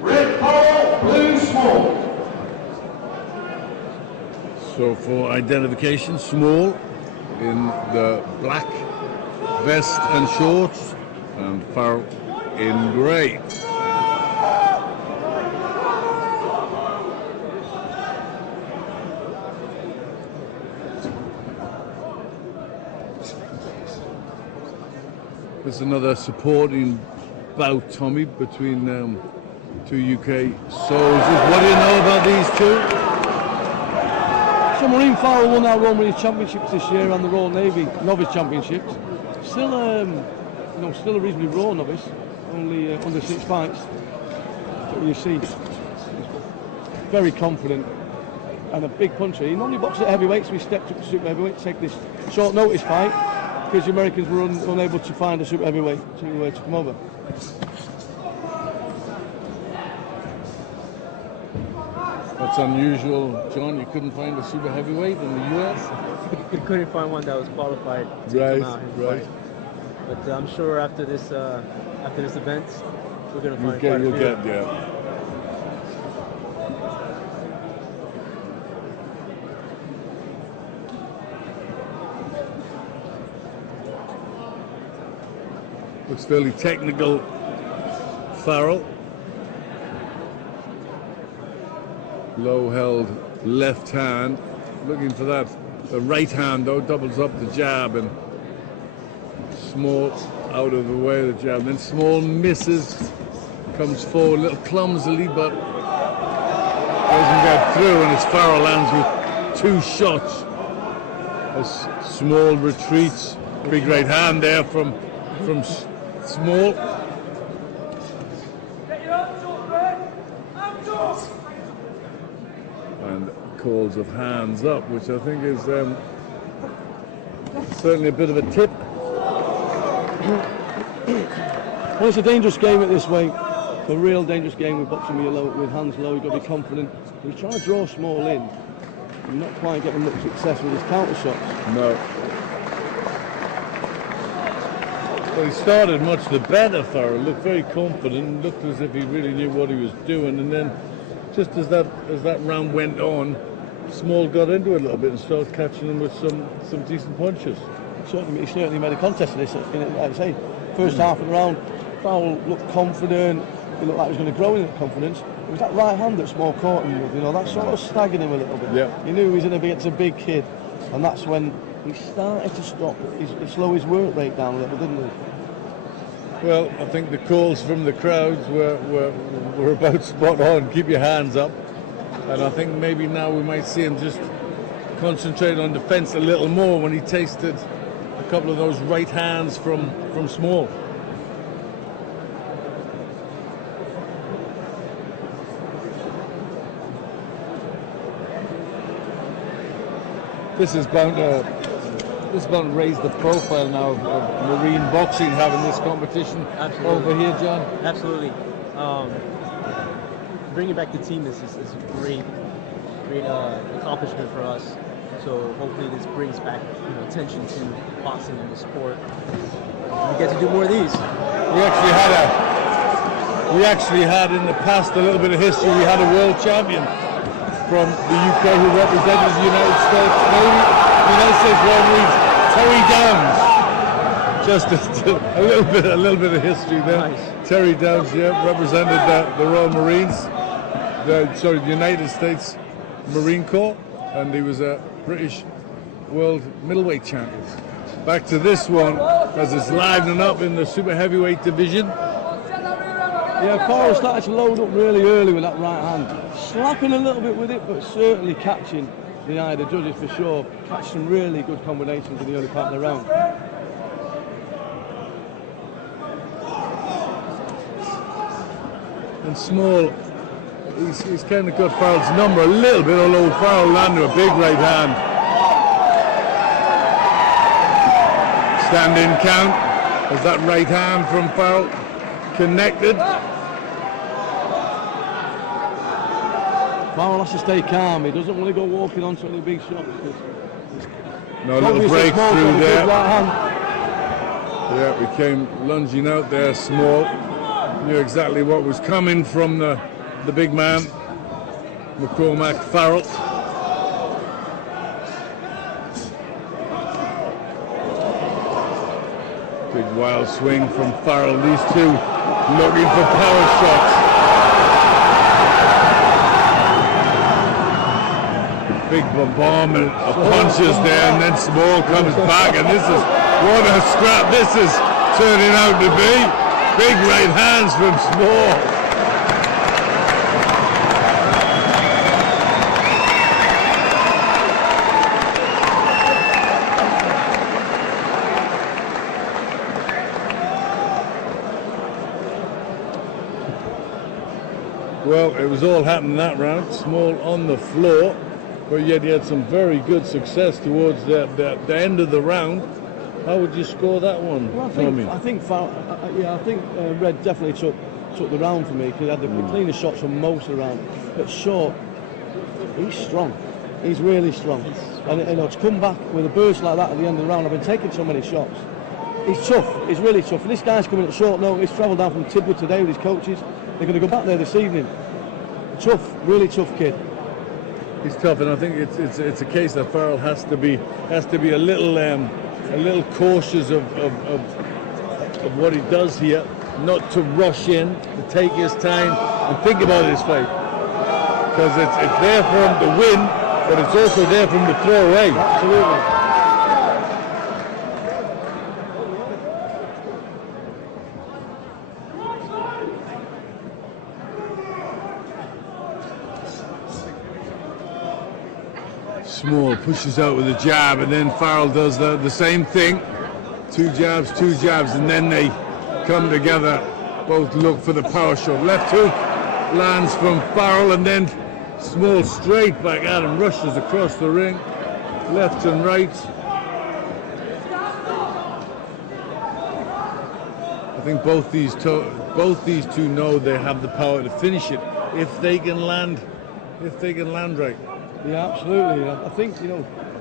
Red Farrell, blue Small. So for identification, Small in the black vest and shorts, and Farrell in grey. It's another supporting bout, Tommy, between two UK soldiers. What do you know about these two? So Marine Farrell won our Royal Marine Championships this year and the Royal Navy Novice Championships. Still, still a reasonably raw novice, only under 6 fights. But you see, very confident and a big puncher. He normally boxes at heavyweight, so he stepped up to super heavyweight to take this short notice fight because the Americans were unable to find a super heavyweight to come over. That's unusual, John. You couldn't find a super heavyweight in the US? We couldn't find one that was qualified to come out and Right. fight. But I'm sure after this event, we're going to find quite a You'll few. get, yeah. Looks fairly technical, Farrell. Low held left hand, looking for that. The right hand though doubles up the jab, and Small out of the way of the jab. Then Small misses, comes forward a little clumsily, but doesn't get through, and as Farrell lands with 2 shots as Small retreats. Big right hand there from Small. And calls of hands up, which I think is certainly a bit of a tip. Well, it's a dangerous game at this weight. A real dangerous game with boxing with hands low. You've got to be confident. He's trying to draw Small in. And not quite getting much success with his counter shots. No. Well, he started much the better, Farrell. Looked very confident, looked as if he really knew what he was doing, and then just as that round went on, Small got into it a little bit and started catching him with some decent punches. He certainly made a contest of this. Like I say, first half of the round, Farrell looked confident. He looked like he was going to grow in that confidence. It was that right hand that Small caught him with. That sort of staggered him a little bit. Yeah. He knew he was going to be against a big kid, and that's when he started to slow his work rate down a little, didn't he? Well, I think the calls from the crowds were about spot on. Keep your hands up. And I think maybe now we might see him just concentrate on defense a little more when he tasted a couple of those right hands from Small. This is bound to raise the profile now of Marine boxing having this competition. Absolutely. Over here, John. Absolutely. Bringing back the team is a great accomplishment for us. So hopefully this brings back attention to boxing and the sport. We get to do more of these. We actually had in the past a little bit of history. We had a world champion from the UK who represented the United States Royal Marines, Terry Downs. Just a little bit of history there. Nice. Terry Downs, represented the Royal Marines, the United States Marine Corps, and he was a British world middleweight champion. Back to this one, as it's livening up in the super heavyweight division. Yeah, Farrell started to load up really early with that right hand. Slapping a little bit with it, but certainly catching the eye of the judges for sure. Catch some really good combinations in the early part of the round. And Small, he's kind of got Farrell's number a little bit, although Farrell landed a big right hand. Stand-in count as that right hand from Farrell connected. Farrell has to stay calm. He doesn't want to go walking onto any big shots. No little breakthrough there. Right hand. Yeah, we came lunging out there. Small knew exactly what was coming from the big man, McCormack Farrell. Big wild swing from Farrell. These two looking for power shots. Big bombardment of punches there, and then Small comes back, and this is what a scrap. This is turning out to be. Big right hands from Small. Well, it was all happening that round. Small on the floor, but yet he had some very good success towards the end of the round. How would you score that one, Well, Tommy? I think Red definitely took the round for me because he had the cleanest shots from most of the round. But Short, he's strong. He's really strong. And to come back with a burst like that at the end of the round, I've been taking so many shots. He's tough. He's really tough. And this guy's coming at short notice. Travelled down from Tidworth today with his coaches. They're going to go back there this evening. Tough, really tough kid. He's tough, and I think it's a case that Farrell has to be a little cautious of what he does here, not to rush in, to take his time and think about his fight, because it's there for him to win, but it's also there for him to throw away. Absolutely. Small pushes out with a jab, and then Farrell does the same thing. Two jabs, and then they come together. Both look for the power shot. Left hook lands from Farrell, and then Small straight back at him, rushes across the ring, left and right. I think both these two know they have the power to finish it if they can land right. Yeah, absolutely. I think,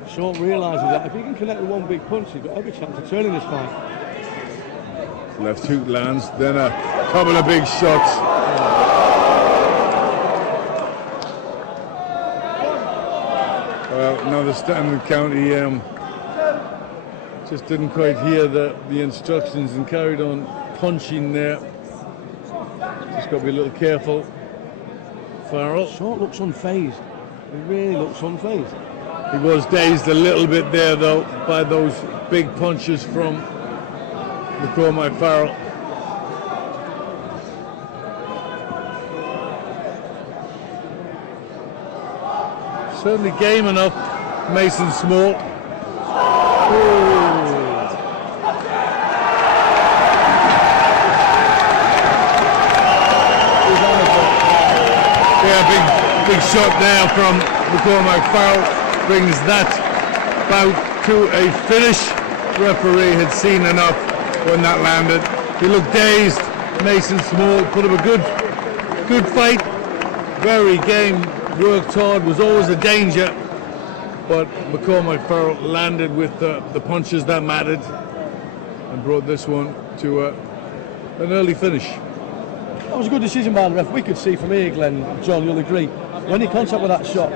Short realises that if he can connect with one big punch, he's got every chance of turning this fight. Left hook lands, then a couple of big shots. Well, another standing count. He just didn't quite hear the instructions and carried on punching there. Just got to be a little careful. Farrell. Short looks unfazed. He really looks unfazed. He was dazed a little bit there, though, by those big punches from McCormack Farrell. Certainly game enough, Mason Small. Yeah, big shot there from McCormack Farrell. Brings that bout to a finish. Referee had seen enough when that landed. He looked dazed. Mason Small put up a good fight. Very game, worked hard, was always a danger. But McCormack Farrell landed with the punches that mattered and brought this one to an early finish. That was a good decision by the ref. We could see from here, Glenn, John, you'll agree. When he contact with that shot,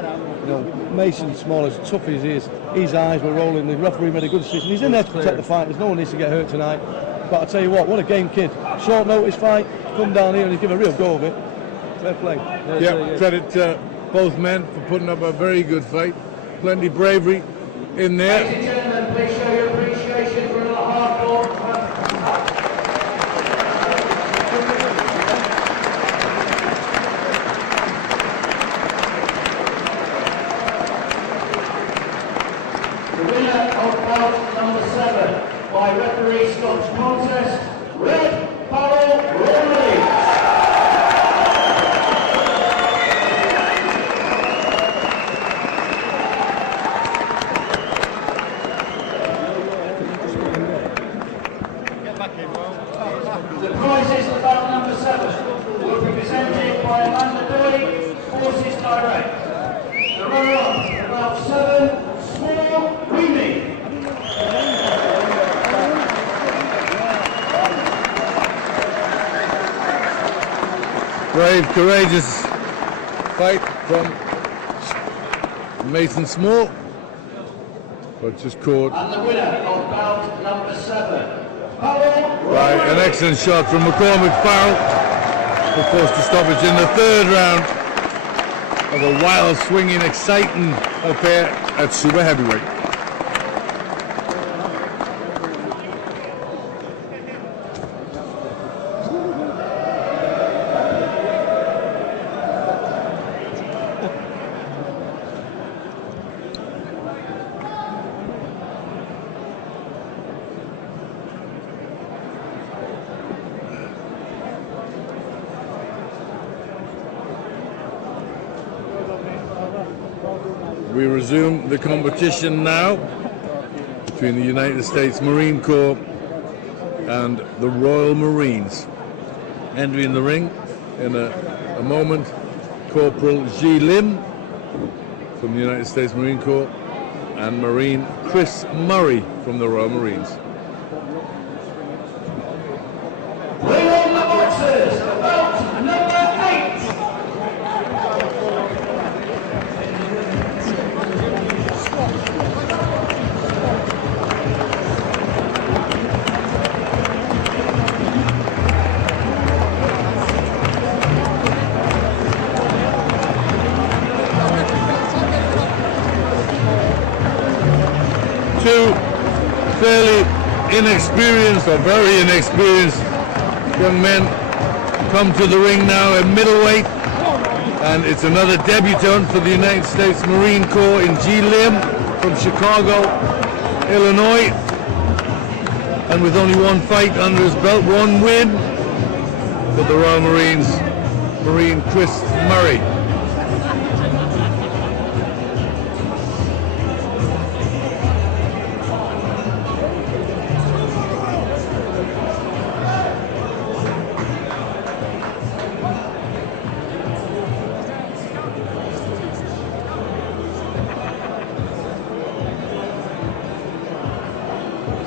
Mason Small, as tough as he is, his eyes were rolling. The referee made a good decision. He's in there to protect the fight. There's no one needs to get hurt tonight. But I tell you what a game kid. Short notice fight, come down here and he's give a real go of it. Fair play. Yeah, credit both men for putting up a very good fight. Plenty of bravery in there. Ladies and gentlemen, please show your appreciation for another hardcore. The winner of bout number 7 by referee stops contest, Red Farrell Rawley. The prizes of bout number 7 will be presented by Amanda Doyle, Forces Direct. The runner-up of bout 7, Small Weemy. Brave, courageous fight from Mason Small, but just caught And the winner of bout number 7, Farrell by an excellent shot from McCormack Farrell, who forced to stoppage in the third round of a wild, swinging, exciting affair at super heavyweight. We resume the competition now between the United States Marine Corps and the Royal Marines. Entering the ring in a moment, Corporal Ji Lim from the United States Marine Corps and Marine Chris Murray from the Royal Marines. Bring on the boxers, belt number 8. Two fairly inexperienced or very inexperienced young men come to the ring now at middleweight, and it's another debutant for the United States Marine Corps in Ji Lim from Chicago, Illinois, and with only one fight under his belt, one win for the Royal Marines, Marine Chris Murray.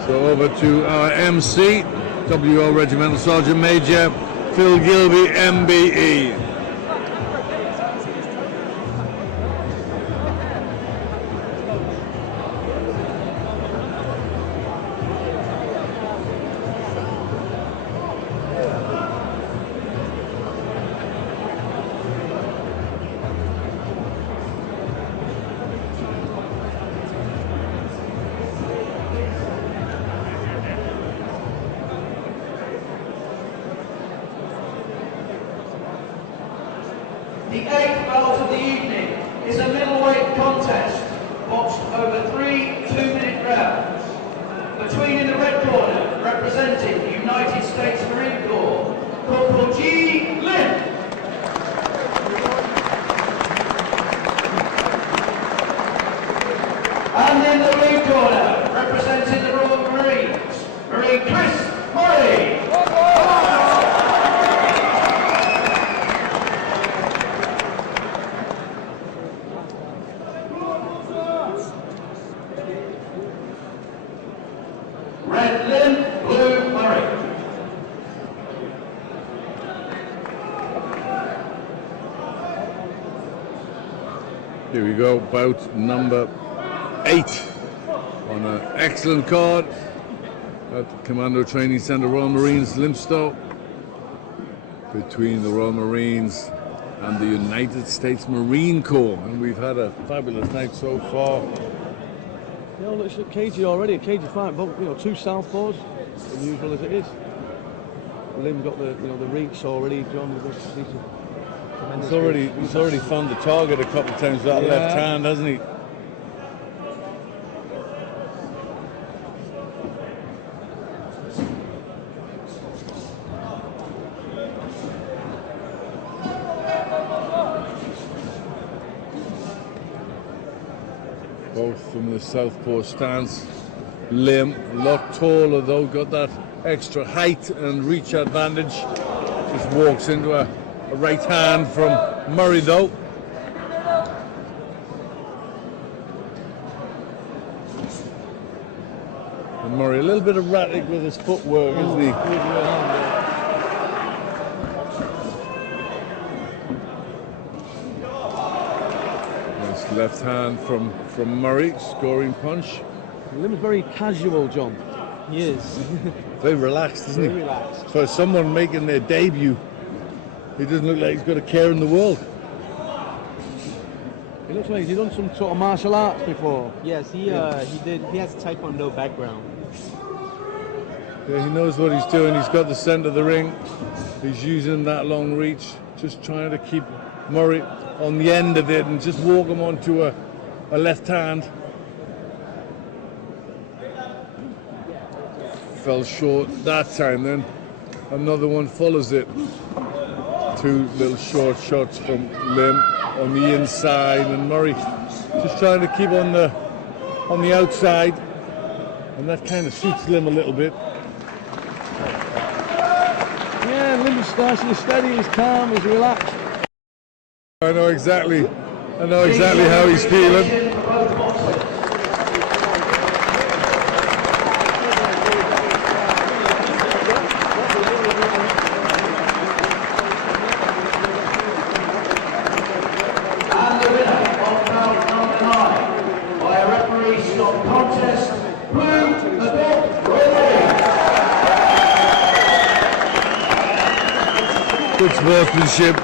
So over to our MC, WO Regimental Sergeant Major Phil Gilby, MBE. The 8th bout of the evening is a middleweight contest, boxed over 3 2-minute rounds. Between in the red corner, representing the United States Marine Corps, Corporal Ji Lim. And in the blue corner, representing the Royal Marines, Marine Chris Murray. Red Lim, blue Murray. Here we go, bout number 8 on an excellent card at the Commando Training Center, Royal Marines, Lympstone, between the Royal Marines and the United States Marine Corps, and we've had a fabulous night so far. Yeah, well, it's a cagey already, a cagey fight, but you know, two southpaws, unusual as it is. Lim got the the reach already. John, He's already found the target a couple of times with that left hand, hasn't he? Both from the southpaw stance. Lim, a lot taller though, got that extra height and reach advantage. Just walks into a right hand from Murray though. And Murray a little bit erratic with his footwork, isn't he? Nice left hand from Murray, scoring punch. Lim's very casual, John. He is. Very relaxed, isn't he? Very relaxed. For someone making their debut, he doesn't look like he's got a care in the world. He looks like he's done some sort of martial arts before. Yes, he did. He has a Taekwondo background. Yeah, he knows what he's doing. He's got the center of the ring. He's using that long reach, just trying to keep Murray on the end of it and just walk him onto a left hand. Fell short that time then. Another one follows it. Two little short shots from Lim on the inside, and Murray just trying to keep on the outside, and that kind of suits Lim a little bit. Yeah, Lim's nice and steady, he's calm, he's relaxed. I know exactly how he's feeling. Good sportsmanship.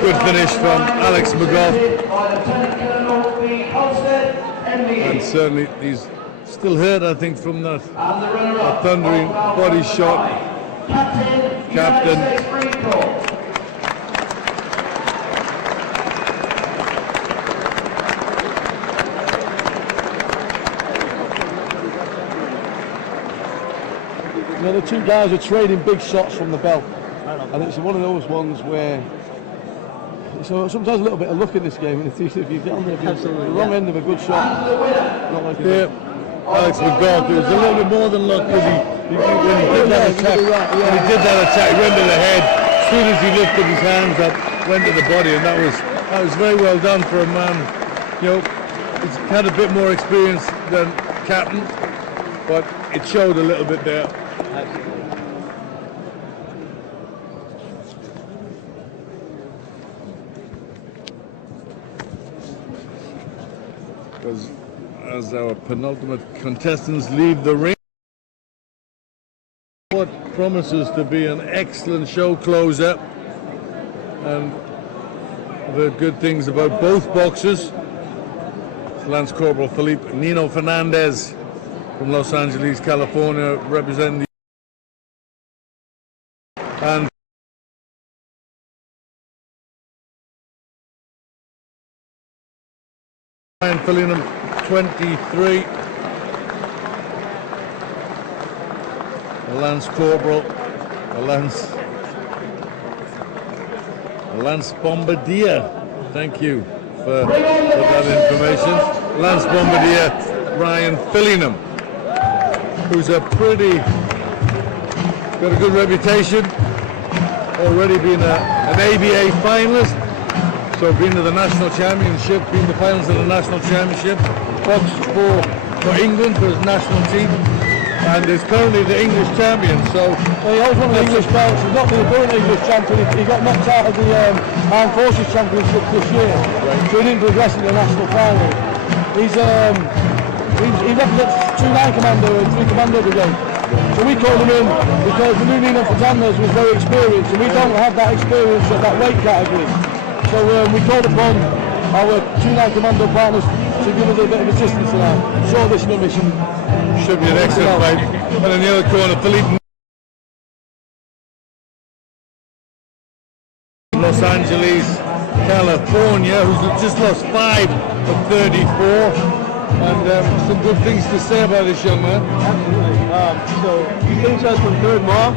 Good finish from Alex McGough. And certainly he's still hurt, I think, from that thundering body shot. Captain. You know, the two guys are trading big shots from the belt, and it's one of those ones where so sometimes a little bit of luck in this game, and if you get on the wrong end of a good shot, not like Alex McGough, it was a little bit more than luck because when he did that attack, he went to the head. As soon as he lifted his hands up, went to the body, and that was very well done for a man. You know, he's had a bit more experience than Captain, but it showed a little bit there. As our penultimate contestants leave the ring, what promises to be an excellent show closer, and the good things about both boxers. Lance Corporal Felipe Nino Fernandez from Los Angeles, California, representing the and Ryan Fillingham, 23. A Lance Corporal, a Lance Bombardier. Thank you for that information. Lance Bombardier, Ryan Fillingham, who's got a good reputation, already been an ABA finalist. So been to the national championship, been to the finals of the national championship, boxed for England for his national team, and is currently the English champion. So he holds one of the English belts. He's not the current English champion. He got knocked out of the Armed Forces Championship this year, so he didn't progress in the national final. He represents 2 Commando and 3 Commando brigade. So we called him in because we knew Nino Fernandez was very experienced, and we don't have that experience at that weight category. So we called upon our 2 Commando partners to give us a bit of assistance in that short distance mission. Should be an excellent fight. And in the other corner, Felipe, Los Angeles, California, who's just lost 5 of 34. And some good things to say about this young man. Absolutely. So he finished us from 3rd Maw,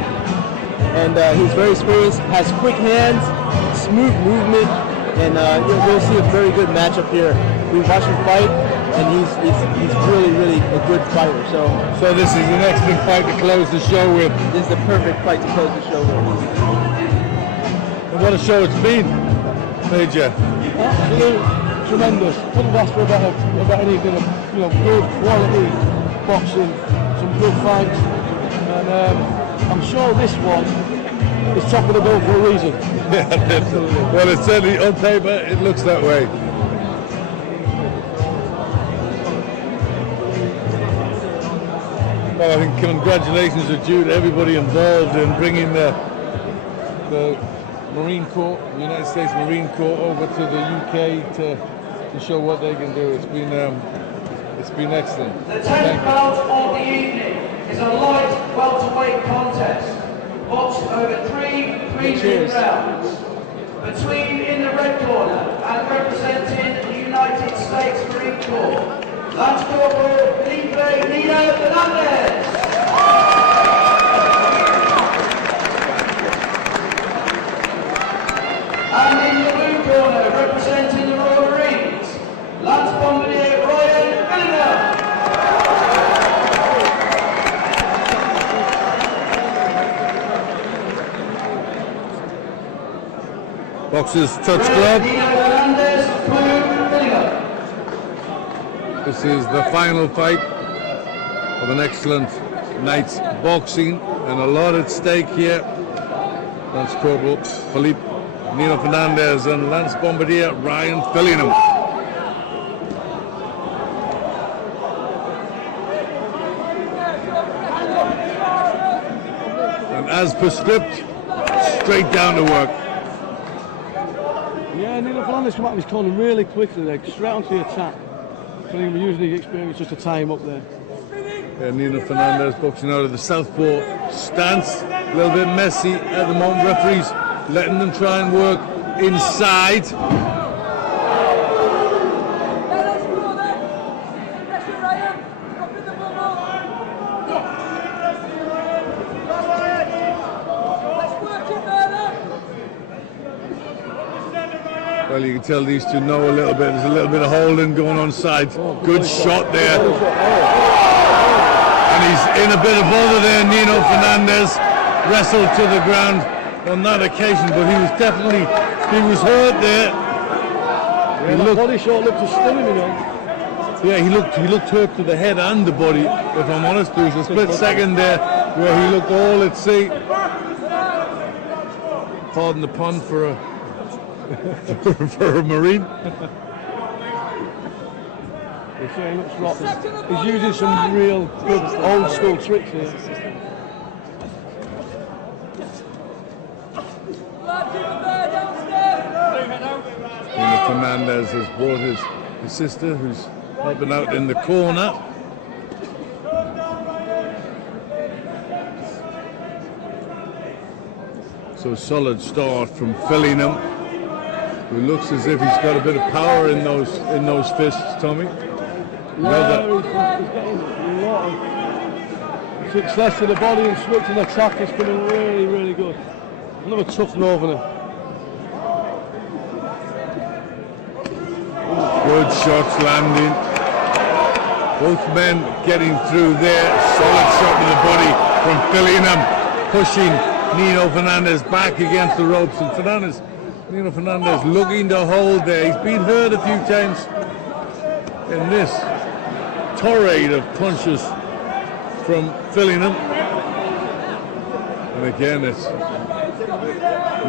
and he's very experienced, has quick hands, smooth movement, and you'll see a very good matchup here. We watched him fight, and he's really a good fighter. So this is the next big fight to close the show with. This is the perfect fight to close the show with. And what a show it's been, Major. Absolutely tremendous. Couldn't ask for about anything. Good quality boxing, some good fights, and I'm sure this one is top of the bill for a reason. Yeah, absolutely. Well, it's certainly on paper, it looks that way. Well, I think congratulations are due to everybody involved in bringing the Marine Corps, the United States Marine Corps, over to the UK to show what they can do. It's been excellent. The 10th bout of the evening is a light welterweight contest, boxed over 3 prelim rounds. Between, in the red corner and representing the United States Marine Corps, Lance Corporal Felipe Nino Fernandez. And in the blue corner, representing the Royal Marines, Boxer's touch glove. Nino Fernandez, Fillingham. This is the final fight of an excellent night's boxing, and a lot at stake here. Lance Corporal Philippe Nino Fernandez and Lance Bombardier Ryan Fillingham. And as per script, straight down to work. Yeah, Nino Fernandez come out of his corner really quickly, like straight onto the attack. Fillingham using his experience just to tie him up there. Yeah, Nino Fernandez boxing out of the southpaw stance. A little bit messy at the moment. Referees letting them try and work inside. Well, you can tell these two know a little bit. There's a little bit of holding going on side. Good shot there. And he's in a bit of bother there. Nino Fernandez wrestled to the ground on that occasion, but he was definitely, he was hurt there. Yeah, the body shot looked to stun him, you know. Yeah, he looked hurt to the head and the body, if I'm honest. There was a split second there where he looked all at sea. Pardon the pun for a for a Marine. He looks rotten. He's using some real good old school tricks here. Nino Fernandez has brought his sister, who's helping out in the corner. So solid start from Fillingham, who looks as if he's got a bit of power in those fists, Tommy. Yeah, he's getting a lot of success to the body and switching attack. It's been really, really good. Another tough northerner. Good shots landing. Both men getting through there. Solid shot to the body from Fillingham, pushing Nino Fernandez back against the ropes. And Nino Fernandez looking to hold there. He's been hurt a few times in this torrent of punches from Fillingham. And again, it's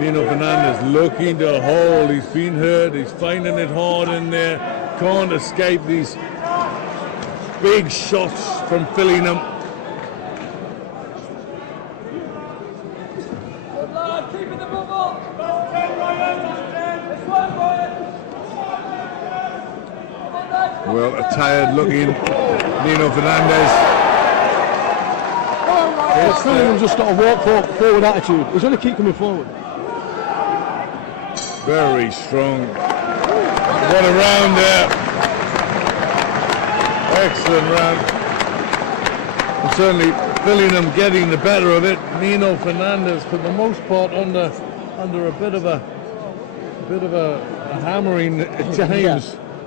Nino Fernandez looking to hold. He's been hurt. He's finding it hard in there. Can't escape these big shots from Fillingham. Well, a tired-looking Nino Fernandez. Fillingham's just got a walk forward attitude. He's going to keep coming forward. Very strong. What a round there. Excellent round. And certainly Fillingham getting the better of it. Nino Fernandez, for the most part, under a bit of a hammering at times. Yeah.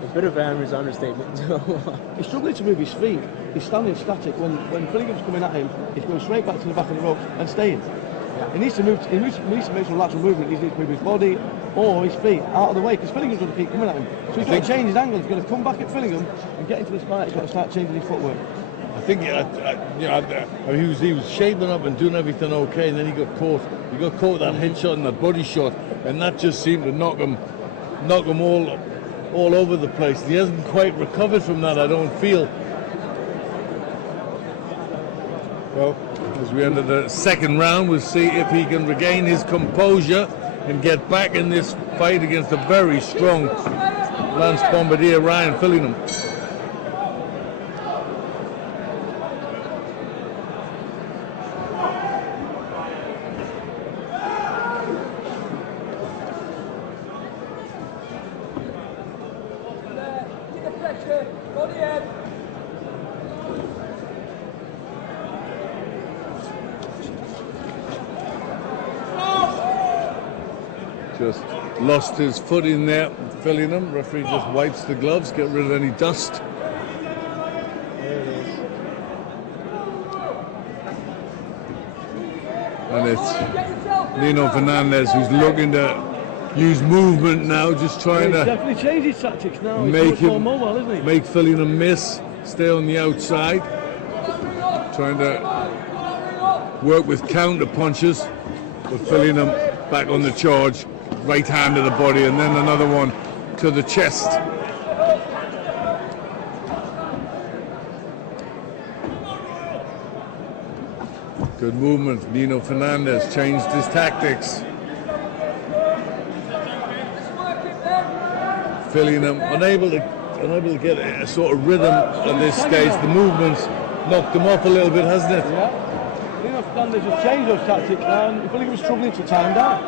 A bit of a hammer is an understatement. He's struggling to move his feet. He's standing static. When Fillingham's coming at him, he's going straight back to the back of the ropes and staying. Yeah. He needs to move. He needs to make some lateral movement. He needs to move his body or his feet out of the way because Fillingham's going to keep coming at him. So he's got to change his angle. He's going to come back at Fillingham and get into this fight. He's got to start changing his footwork. I think he was shaping up and doing everything okay, and then he got caught. He got caught with that head shot and that body shot, and that just seemed to knock him all over the place. He hasn't quite recovered from that, I don't feel. Well, as we enter the second round, we'll see if he can regain his composure and get back in this fight against a very strong Lance Bombardier Ryan Fillingham. Just lost his foot in there, Fillingham. Referee just wipes the gloves, get rid of any dust. There it is. And it's Nino Fernandez who's looking to use movement now, just trying He's to definitely changed his tactics now. He's make much more him mobile, isn't he? make Fillingham miss, stay on the outside, trying to work with counter punches, but Fillingham back on the charge, right hand to the body, and then another one to the chest. Good movement. Nino Fernandez changed his tactics. Fillingham unable to get a sort of rhythm at this stage. The movements knocked him off a little bit, hasn't it? Yeah. Lino Fernandez has changed those tactics now, and Fillingham was struggling to tie him down.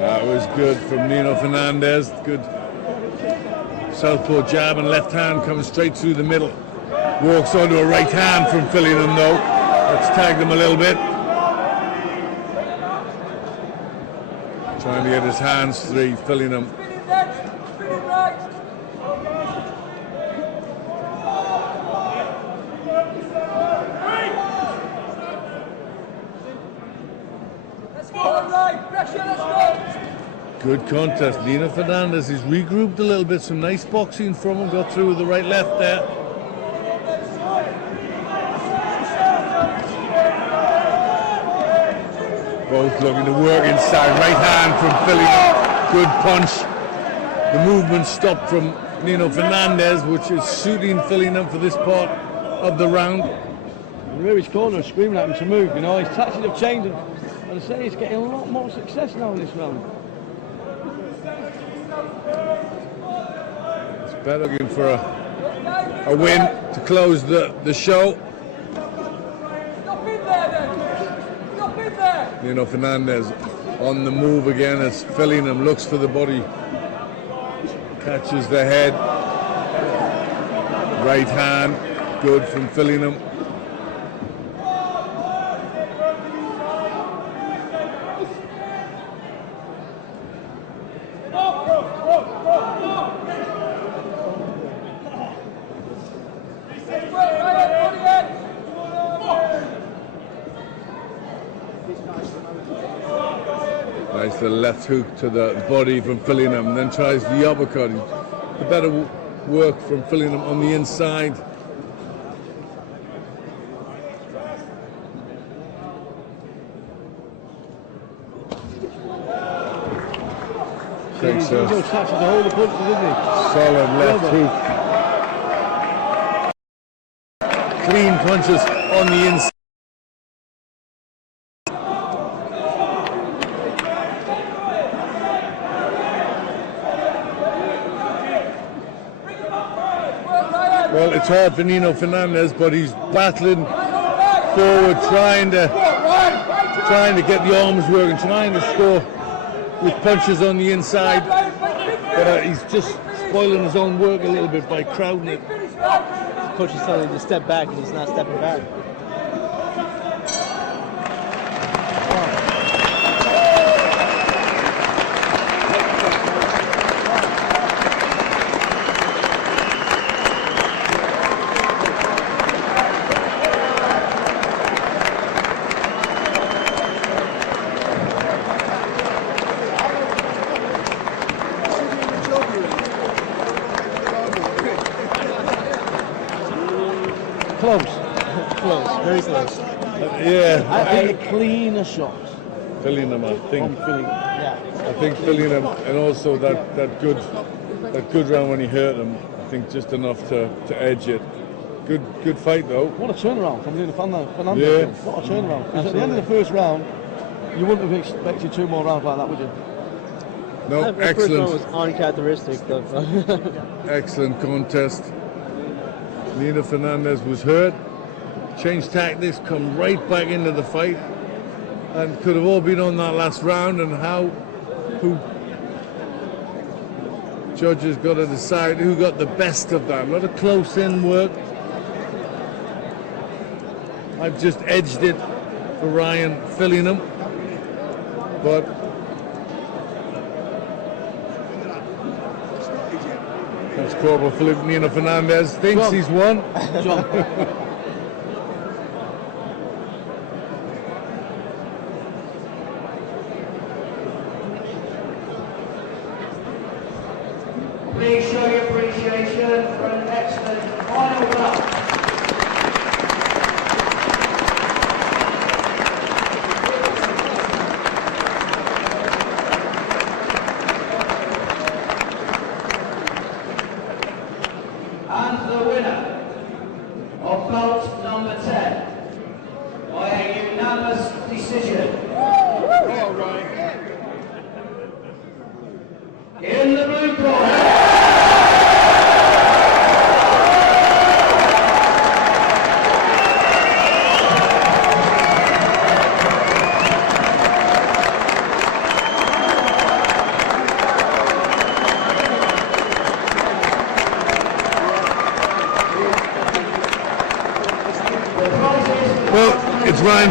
That was good from Nino Fernandez. Good southpaw jab and left hand coming straight through the middle. Walks onto a right hand from Fillingham though. That's tagged him a little bit. Trying to get his hands free, Fillingham. Good contest. Nino Fernandez is regrouped a little bit. Some nice boxing from him. Got through with the right left there. Both looking to work inside. Right hand from Fillingham. Good punch. The movement stopped from Nino Fernandez, which is suiting Fillingham for this part of the round. And Rui's corner is screaming at him to move. You know, his tactics have changed, and I say he's getting a lot more success now in this round. Better looking for a win to close the show. Nino Fernandez on the move again as Fillingham looks for the body, catches the head, right hand, good from Fillingham. Nice the left hook to the body from Fillingham, then tries the uppercut. The better work from Fillingham on the inside. Takes a solid left hook. Clean punches on the inside. Well, it's hard for Nino Fernandez, but he's battling forward, trying to get the arms working, trying to score with punches on the inside. But he's just spoiling his own work a little bit by crowding it. The coach is telling him to step back, and he's not stepping back. Close, very close. Yeah, I think a cleaner shot. Fillingham, I think. Yeah. I think Fillingham, and also that good round when he hurt him. I think just enough to edge it. Good fight though. What a turnaround from Nino Fernandez. Yeah. What a turnaround. Because at the end of the first round, you wouldn't have expected 2 more rounds like that, would you? No, That first excellent. one was uncharacteristic of Excellent contest. Nino Fernandez was hurt, changed tactics, come right back into the fight, and could have all been on that last round. And who judges got to decide who got the best of that. A lot of close-in work. I've just edged it for Ryan Fillingham, but that's Corporal Nino Fernandez thinks he's won.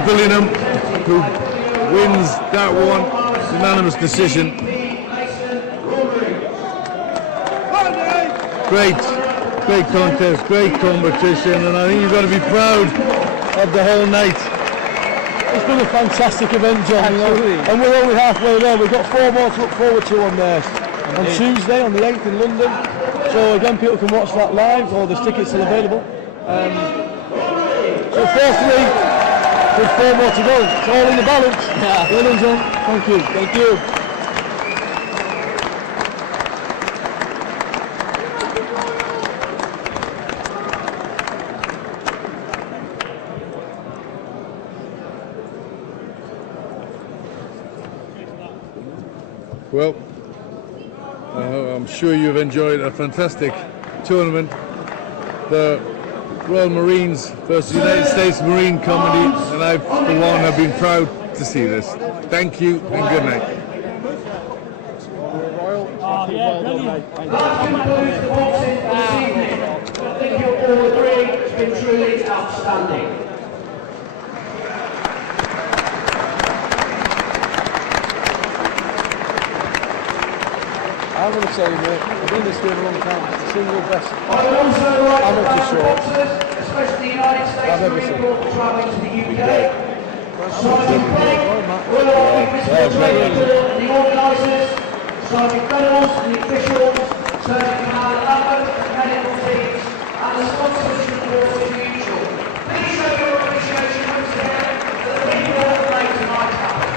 Billingham, who wins that one, unanimous decision. Great contest, great competition, and I think you've got to be proud of the whole night. It's been a fantastic event, John. Absolutely. And we're only halfway there. We've got 4 more to look forward to on Tuesday, on the 8th in London. So again, people can watch that live, or there's tickets still available. So 4-3, with 4 more to go. It's all in the balance. Yeah. Well done, John. Thank you. Thank you. Well, I'm sure you've enjoyed a fantastic tournament. The Royal Marines versus United States Marine Comedy, and I, for one, have been proud to see this. Thank you and good night. That concludes the boxing for this evening. I think you all agree it's been truly outstanding. I'm going to say, mate, I've been in this game a long time. It's the single best. I would also like to amateur thank the show boxers, especially the United States I've ever Marine seen. Corps, for travelling to the UK. Sergeant Craig, we'll all be participating and the organisers, Sergeant Reynolds and the officials, Sergeant Commando Lambert and the medical teams, and the sponsors of the course as usual. Please show your appreciation once again for the people that made tonight happen.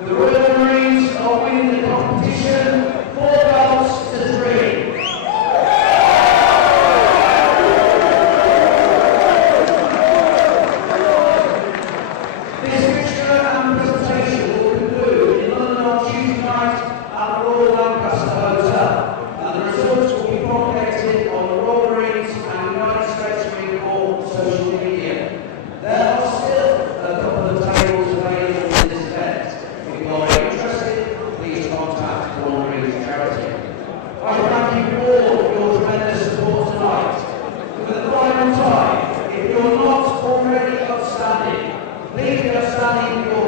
The Royal Marines are winning the competition 4 goals to 3. This fixture and presentation will conclude in London on Tuesday night at the Royal Lancaster Hotel, and the results will be propagated on the Royal Marines and United States Marine Corps social media. There are still a couple of tables available in this event. If you are interested, please contact Royal Marines Charity. I thank you all for your tremendous support tonight. For the final time, if you're not already upstanding, please be upstanding for your